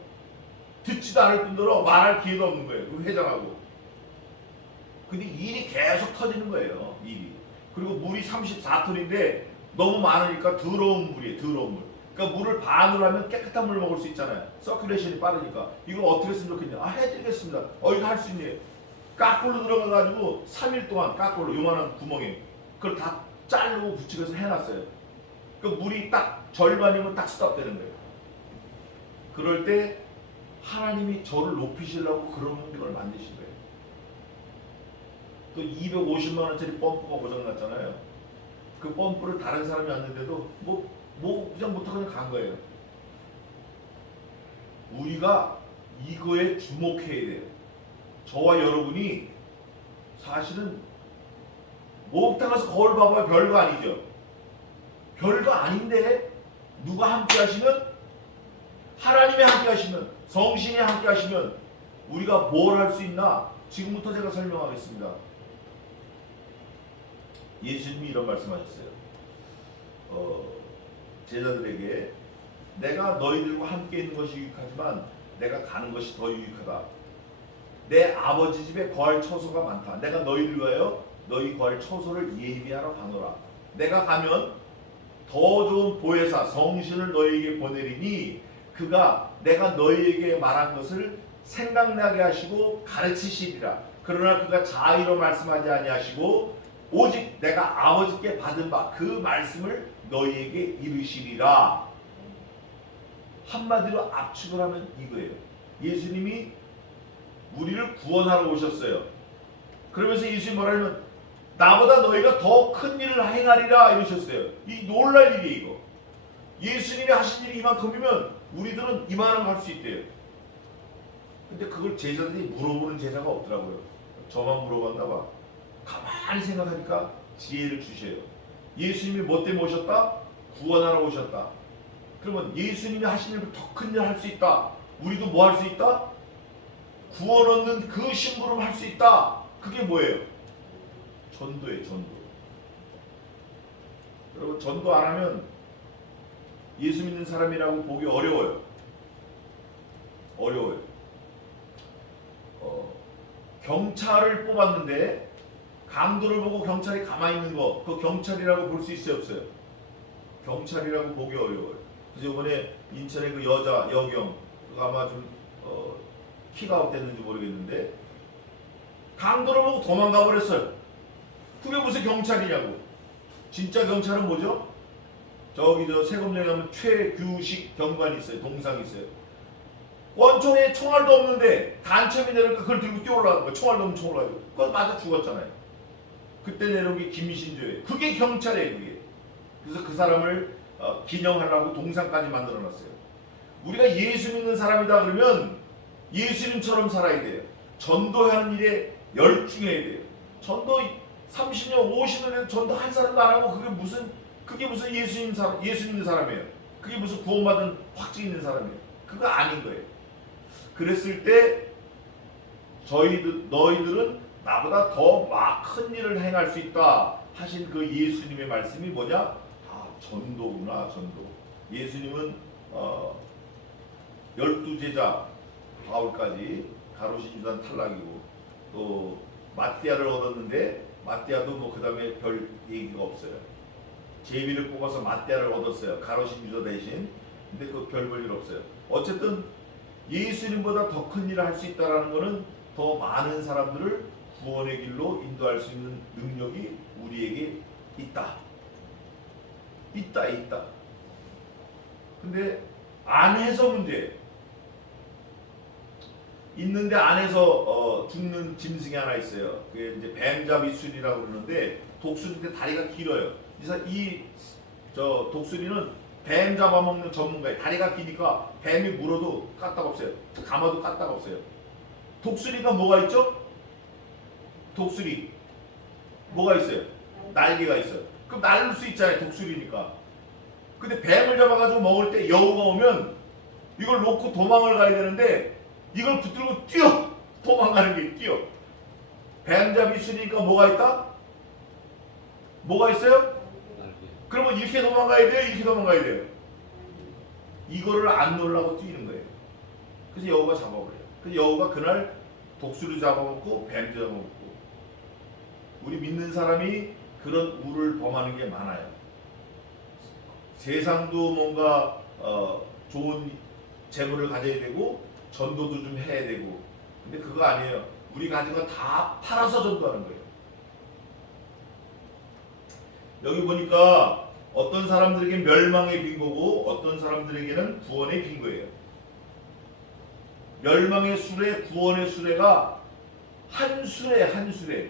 듣지도 않을 뿐더러 말할 기회도 없는 거예요. 그 회장하고. 근데 일이 계속 터지는 거예요. 일이. 그리고 물이 34톤인데 너무 많으니까 더러운 물이에요. 더러운 물. 그러니까 물을 반으로 하면 깨끗한 물 먹을 수 있잖아요. 서큘레이션이 빠르니까. 이걸 어떻게 했으면 좋겠냐. 해드리겠습니다. 이거 할 수 있네요. 까꿀로 들어가가지고 3일 동안 까꿀로 요만한 구멍에 그걸 다 자르고 붙이고서 해놨어요. 그 물이 딱 절반이면 딱 스톱되는 거예요. 그럴 때 하나님이 저를 높이시려고 그런 걸 만드신 거예요. 또 250만 원짜리 펌프가 고장났잖아요. 그 펌프를 다른 사람이 왔는데도 그냥 못하고 그냥 간 거예요. 우리가 이거에 주목해야 돼요. 저와 여러분이 사실은 목욕탕 가서 거울 봐봐요. 별거 아니죠. 별거 아닌데 누가 함께 하시면, 하나님이 함께 하시면, 성신이 함께 하시면 우리가 뭘 할 수 있나? 지금부터 제가 설명하겠습니다. 예수님이 이런 말씀하셨어요. 제자들에게 내가 너희들과 함께 있는 것이 유익하지만 내가 가는 것이 더 유익하다. 내 아버지 집에 거할 처소가 많다. 내가 너희를 위하여 너희 거할 처소를 예비하러 가노라. 내가 가면 더 좋은 보혜사 성신을 너희에게 보내리니 그가 내가 너희에게 말한 것을 생각나게 하시고 가르치시리라. 그러나 그가 자의로 말씀하지 아니하시고 오직 내가 아버지께 받은 바 그 말씀을 너희에게 이르시리라. 한마디로 압축을 하면 이거예요. 예수님이 우리를 구원하러 오셨어요. 그러면서 예수님이 뭐라냐면 나보다 너희가 더 큰 일을 행하리라 이러셨어요. 이 놀랄 일이 이거. 예수님이 하신 일이 이만큼이면 우리들은 이만큼 할 수 있대요. 근데 그걸 제자들이 물어보는 제자가 없더라고요. 저만 물어봤나 봐. 가만히 생각하니까 지혜를 주셔요. 예수님이 뭐 때문에 오셨다? 구원하러 오셨다. 그러면 예수님이 하신 일을 더 큰 일 할 수 있다. 우리도 뭐 할 수 있다? 구원 얻는 그 심부름 할 수 있다. 그게 뭐예요? 전도예요. 전도. 여러분 전도 안 하면 예수 믿는 사람이라고 보기 어려워요. 어려워요. 경찰을 뽑았는데 강도를 보고 경찰이 가만히 있는 거, 그 경찰이라고 볼 수 있어요, 없어요? 경찰이라고 보기 어려워요. 그래서 이번에 인천의 그 여자 여경, 그거 아마 좀 키가 어땠는지 모르겠는데 강도를 보고 도망가 버렸어요. 그게 무슨 경찰이냐고. 진짜 경찰은 뭐죠? 저기 저 세검령에 가면 최규식 경관이 있어요. 동상이 있어요. 원총에 총알도 없는데 단첨이 내려니까 그걸 들고 뛰어올라가는 거예요. 총알도 없는 총을 가지고. 그거 맞아 죽었잖아요. 그때 내려온 게 김신조예요. 그게 경찰이에요. 그게. 그래서 그 사람을 기념하려고 동상까지 만들어놨어요. 우리가 예수 믿는 사람이다 그러면 예수님처럼 살아야 돼요. 전도하는 일에 열중해야 돼요. 전도 30년, 50년 해도 전도 한 사람도 안 하고 그게 무슨 예수 믿는 사람이에요. 그게 무슨 구원받은 확증 있는 사람이에요. 그거 아닌 거예요. 그랬을 때 너희들은 나보다 더 막 큰 일을 행할 수 있다 하신 그 예수님의 말씀이 뭐냐? 아, 전도구나. 전도. 예수님은 12제자 바울까지 가로신 유단 탈락이고 또 마띠아를 얻었는데 마띠아도 뭐 그 다음에 별 얘기가 없어요. 제비를 뽑아서 마띠아를 얻었어요. 가로신 유다 대신. 근데 그 별 볼 일 없어요. 어쨌든 예수님보다 더 큰 일을 할 수 있다는 것은 더 많은 사람들을 구원의 길로 인도할 수 있는 능력이 우리에게 있다. 있다. 근데 안 해서 문제예요. 있는데 안 해서 죽는 짐승이 하나 있어요. 그게 이제 뱀잡이술이라고 그러는데 독수리인데 다리가 길어요. 저 독수리는 뱀 잡아먹는 전문가예요. 다리가 기니까 뱀이 물어도 까딱없어요. 감아도 까딱없어요. 독수리가 뭐가 있죠? 독수리 뭐가 있어요? 날개가 있어요. 그럼 날릴 수 있잖아요. 독수리니까. 근데 뱀을 잡아가지고 먹을 때 여우가 오면 이걸 놓고 도망을 가야 되는데 이걸 붙들고 뛰어! 도망가는 게 뛰어. 뱀잡이 있으니까 뭐가 있다? 뭐가 있어요? 그러면 이렇게 도망가야 돼요? 이렇게 도망가야 돼요? 이거를 안 놓으려고 뛰는 거예요. 그래서 여우가 잡아버려요. 그래서 여우가 그날 독수리 잡아먹고 뱀 잡아먹고. 우리 믿는 사람이 그런 우를 범하는 게 많아요. 세상도 뭔가 좋은 재물을 가져야 되고 전도도 좀 해야 되고. 근데 그거 아니에요. 우리 가진 거 다 팔아서 전도하는 거예요. 여기 보니까 어떤 사람들에게 멸망의 빈거고 어떤 사람들에게는 구원의 빈거예요. 멸망의 수레, 구원의 수레가 한 수레.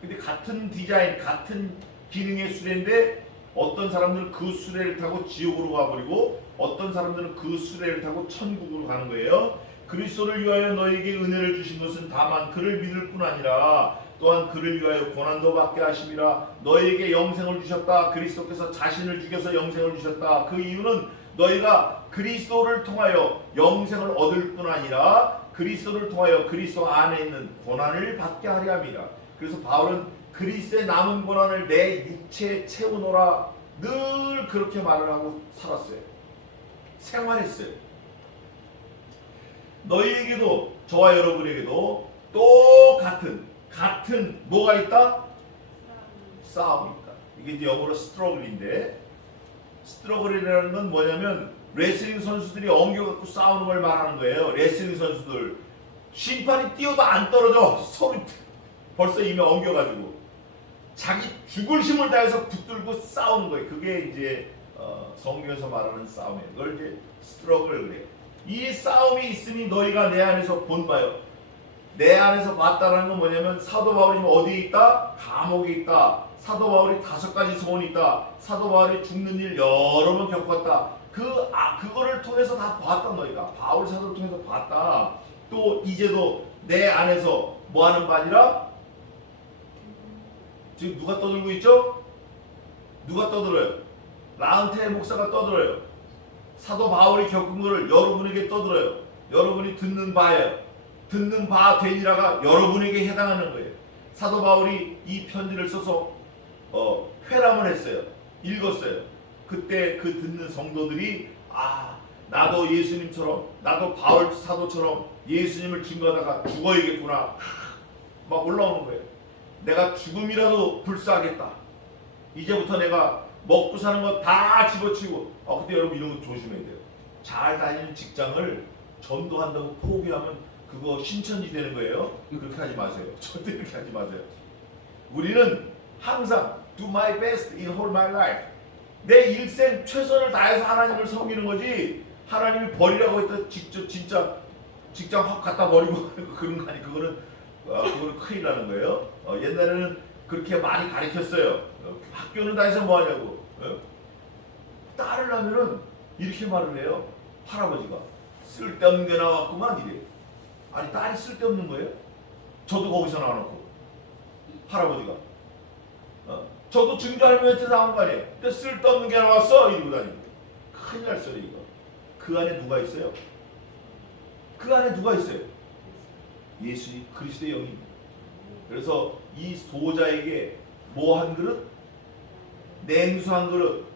근데 같은 디자인, 같은 기능의 수레인데 어떤 사람들은 그 수레를 타고 지옥으로 가버리고 어떤 사람들은 그 수레를 타고 천국으로 가는 거예요. 그리스도를 위하여 너에게 은혜를 주신 것은 다만 그를 믿을 뿐 아니라 또한 그를 위하여 고난도 받게 하심이라. 너희에게 영생을 주셨다. 그리스도께서 자신을 죽여서 영생을 주셨다. 그 이유는 너희가 그리스도를 통하여 영생을 얻을 뿐 아니라 그리스도를 통하여 그리스도 안에 있는 고난을 받게 하려 함이라. 그래서 바울은 그리스도의 남은 고난을 내 육체에 채우노라 늘 그렇게 말을 하고 살았어요. 생활했어요. 너희에게도, 저와 여러분에게도 같은 뭐가 있다? 싸움이 있다. 이게 이제 영어로 스트러글인데, 스트러글이라는 건 뭐냐면 레슬링 선수들이 엉겨 갖고 싸우는 걸 말하는 거예요. 레슬링 선수들 심판이 뛰어도 안 떨어져. 서로 벌써 이미 엉겨가지고 자기 죽을 힘을 다해서 붙들고 싸우는 거예요. 그게 이제 성경에서 말하는 싸움이에요. 그걸 이제 스트러글 그래요. 이 싸움이 있으니 너희가 내 안에서 본 바요. 내 안에서 봤다라는 건 뭐냐면 사도 바울이 어디에 있다? 감옥에 있다. 사도 바울이 5가지 소원이 있다. 사도 바울이 죽는 일 여러 번 겪었다. 그거를 통해서 다 봤다. 너희가 바울 사도를 통해서 봤다. 또 이제도 내 안에서 뭐 하는 바 아니라 지금 누가 떠들고 있죠? 누가 떠들어요? 라은테 목사가 떠들어요. 사도 바울이 겪은 것을 여러분에게 떠들어요. 여러분이 듣는 바예요. 듣는 바 되니라가 여러분에게 해당하는 거예요. 사도 바울이 이 편지를 써서 회람을 했어요. 읽었어요. 그때 그 듣는 성도들이 나도 예수님처럼, 나도 바울 사도처럼 예수님을 증거하다가 죽어야겠구나 막 올라오는 거예요. 내가 죽음이라도 불사하겠다. 이제부터 내가 먹고 사는 거 다 집어치우고. 그때 여러분 이런 거 조심해야 돼요. 잘 다니는 직장을 전도한다고 포기하면 그거 신천지 되는 거예요. 그렇게 하지 마세요. 절대 그렇게 하지 마세요. 우리는 항상 do my best in whole my life. 내 일생 최선을 다해서 하나님을 섬기는 거지, 하나님이 버리라고 했다 진짜 직장 확 갖다 버리고 그런 거 아니. 그거는 큰일 나는 거예요. 옛날에는 그렇게 많이 가르쳤어요. 학교는 다해서 뭐 하냐고. 딸을 낳으면은 이렇게 말을 해요. 할아버지가 쓸데없는 게 나왔구만 이래. 아니 딸이 쓸데없는 거예요? 저도 거기서 나와놓고 할아버지가 저도 증조 할머니한테 나온 거 아니에요. 근데 쓸데없는 게 나왔어 이러고 다니고. 큰일 날 소리 이거. 그 안에 누가 있어요? 그 안에 누가 있어요? 예수님 그리스도의 영입니다. 그래서 이 소자에게 뭐 한 그릇? 냉수 한 그릇,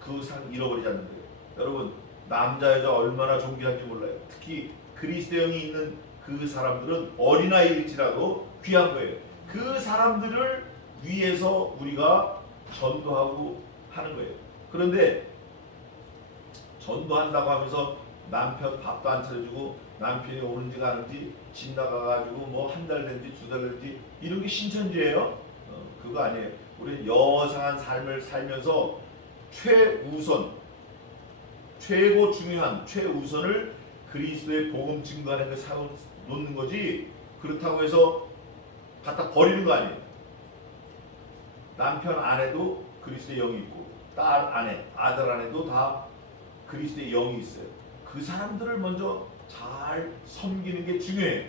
그 상 잃어버리지 않는 거예요. 여러분 남자 여자 얼마나 존귀한지 몰라요. 특히 그리스도의 영이 있는 그 사람들은 어린아이일지라도 귀한 거예요. 그 사람들을 위해서 우리가 전도하고 하는 거예요. 그런데 전도한다고 하면서 남편 밥도 안 차려주고 남편이 오는지 가는지 집 나가가지고 뭐 한 달 된지 2달 된지 이런 게 신천지예요? 그거 아니에요. 우리는 여상한 삶을 살면서 최고 중요한 최우선을 그리스도의 복음 증거하는 데 놓는 거지, 그렇다고 해서 갖다 버리는 거 아니에요. 남편 안에도 그리스도의 영이 있고 딸 안에, 아들 안에도 다 그리스도의 영이 있어요. 그 사람들을 먼저 잘 섬기는 게 중요해요.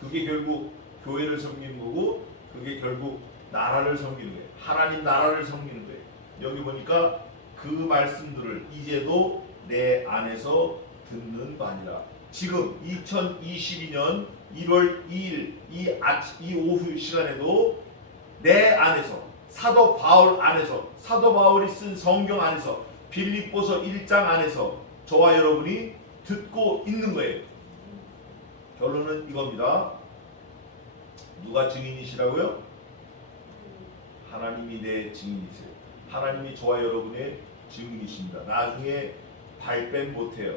그게 결국 교회를 섬기는 거고, 그게 결국 나라를 섬기는 거예요. 하나님 나라를 섬기는 거예요. 여기 보니까 그 말씀들을 이제도 내 안에서 듣는 바니라. 지금 2022년 1월 2일 이 오후 시간에도 내 안에서, 사도 바울 안에서, 사도 바울이 쓴 성경 안에서, 빌립보서 1장 안에서 저와 여러분이 듣고 있는 거예요. 결론은 이겁니다. 누가 증인이시라고요? 하나님이 내 증인이세요. 하나님이 저와 여러분의 증인이십니다. 나중에 발뺌 못해요.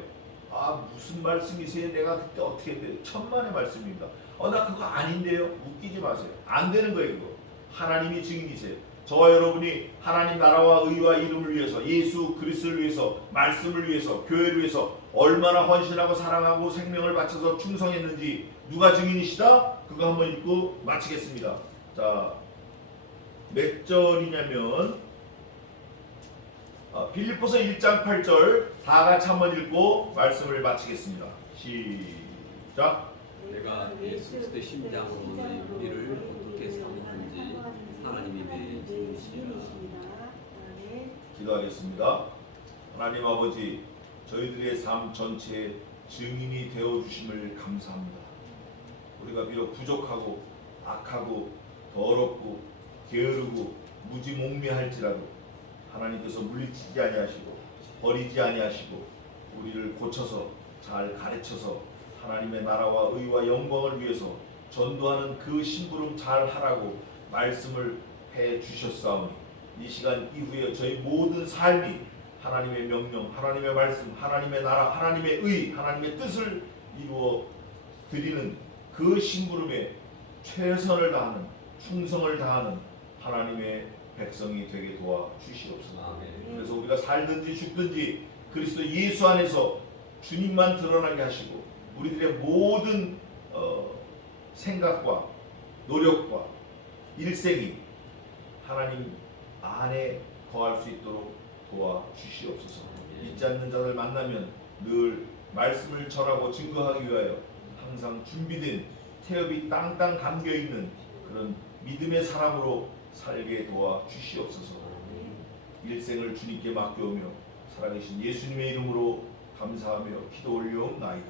무슨 말씀이세요? 내가 그때 어떻게 했는데. 천만의 말씀입니다. 나 그거 아닌데요? 웃기지 마세요. 안 되는 거예요. 그거. 하나님이 증인이세요. 저와 여러분이 하나님 나라와 의와 이름을 위해서, 예수 그리스도를 위해서, 말씀을 위해서, 교회를 위해서 얼마나 헌신하고 사랑하고 생명을 바쳐서 충성했는지 누가 증인이시다? 그거 한번 읽고 마치겠습니다. 자, 몇 절이냐면 빌립보서 1장 8절 다 같이 한번 읽고 말씀을 마치겠습니다. 시작. 내가 예수 그리스도의 심장으로 너희 우리를 어떻게 사모하는지 기도하겠습니다. 하나님 아버지, 저희들의 삶 전체에 증인이 되어 주심을 감사합니다. 우리가 비록 부족하고 악하고 더럽고 게으르고 무지몽매할지라도 하나님께서 물리치지 아니하시고 버리지 아니하시고 우리를 고쳐서 잘 가르쳐서 하나님의 나라와 의와 영광을 위해서 전도하는 그 심부름 잘 하라고 말씀을 해 주셨사오니 이 시간 이후에 저희 모든 삶이 하나님의 명령, 하나님의 말씀, 하나님의 나라, 하나님의 의, 하나님의 뜻을 이루어 드리는 그 심부름에 최선을 다하는, 충성을 다하는 하나님의 백성이 되게 도와 주시옵소서. 아멘. 그래서 우리가 살든지 죽든지 그리스도 예수 안에서 주님만 드러나게 하시고 우리들의 모든 생각과 노력과 일생이 하나님 안에 거할 수 있도록 도와 주시옵소서. 잊지 않는 자들 만나면 늘 말씀을 전하고 증거하기 위하여 항상 준비된 태엽이 땅땅 감겨있는 그런 믿음의 사람으로 살게 도와 주시옵소서. 일생을 주님께 맡겨오며 살아계신 예수님의 이름으로 감사하며 기도 올려옵나이다.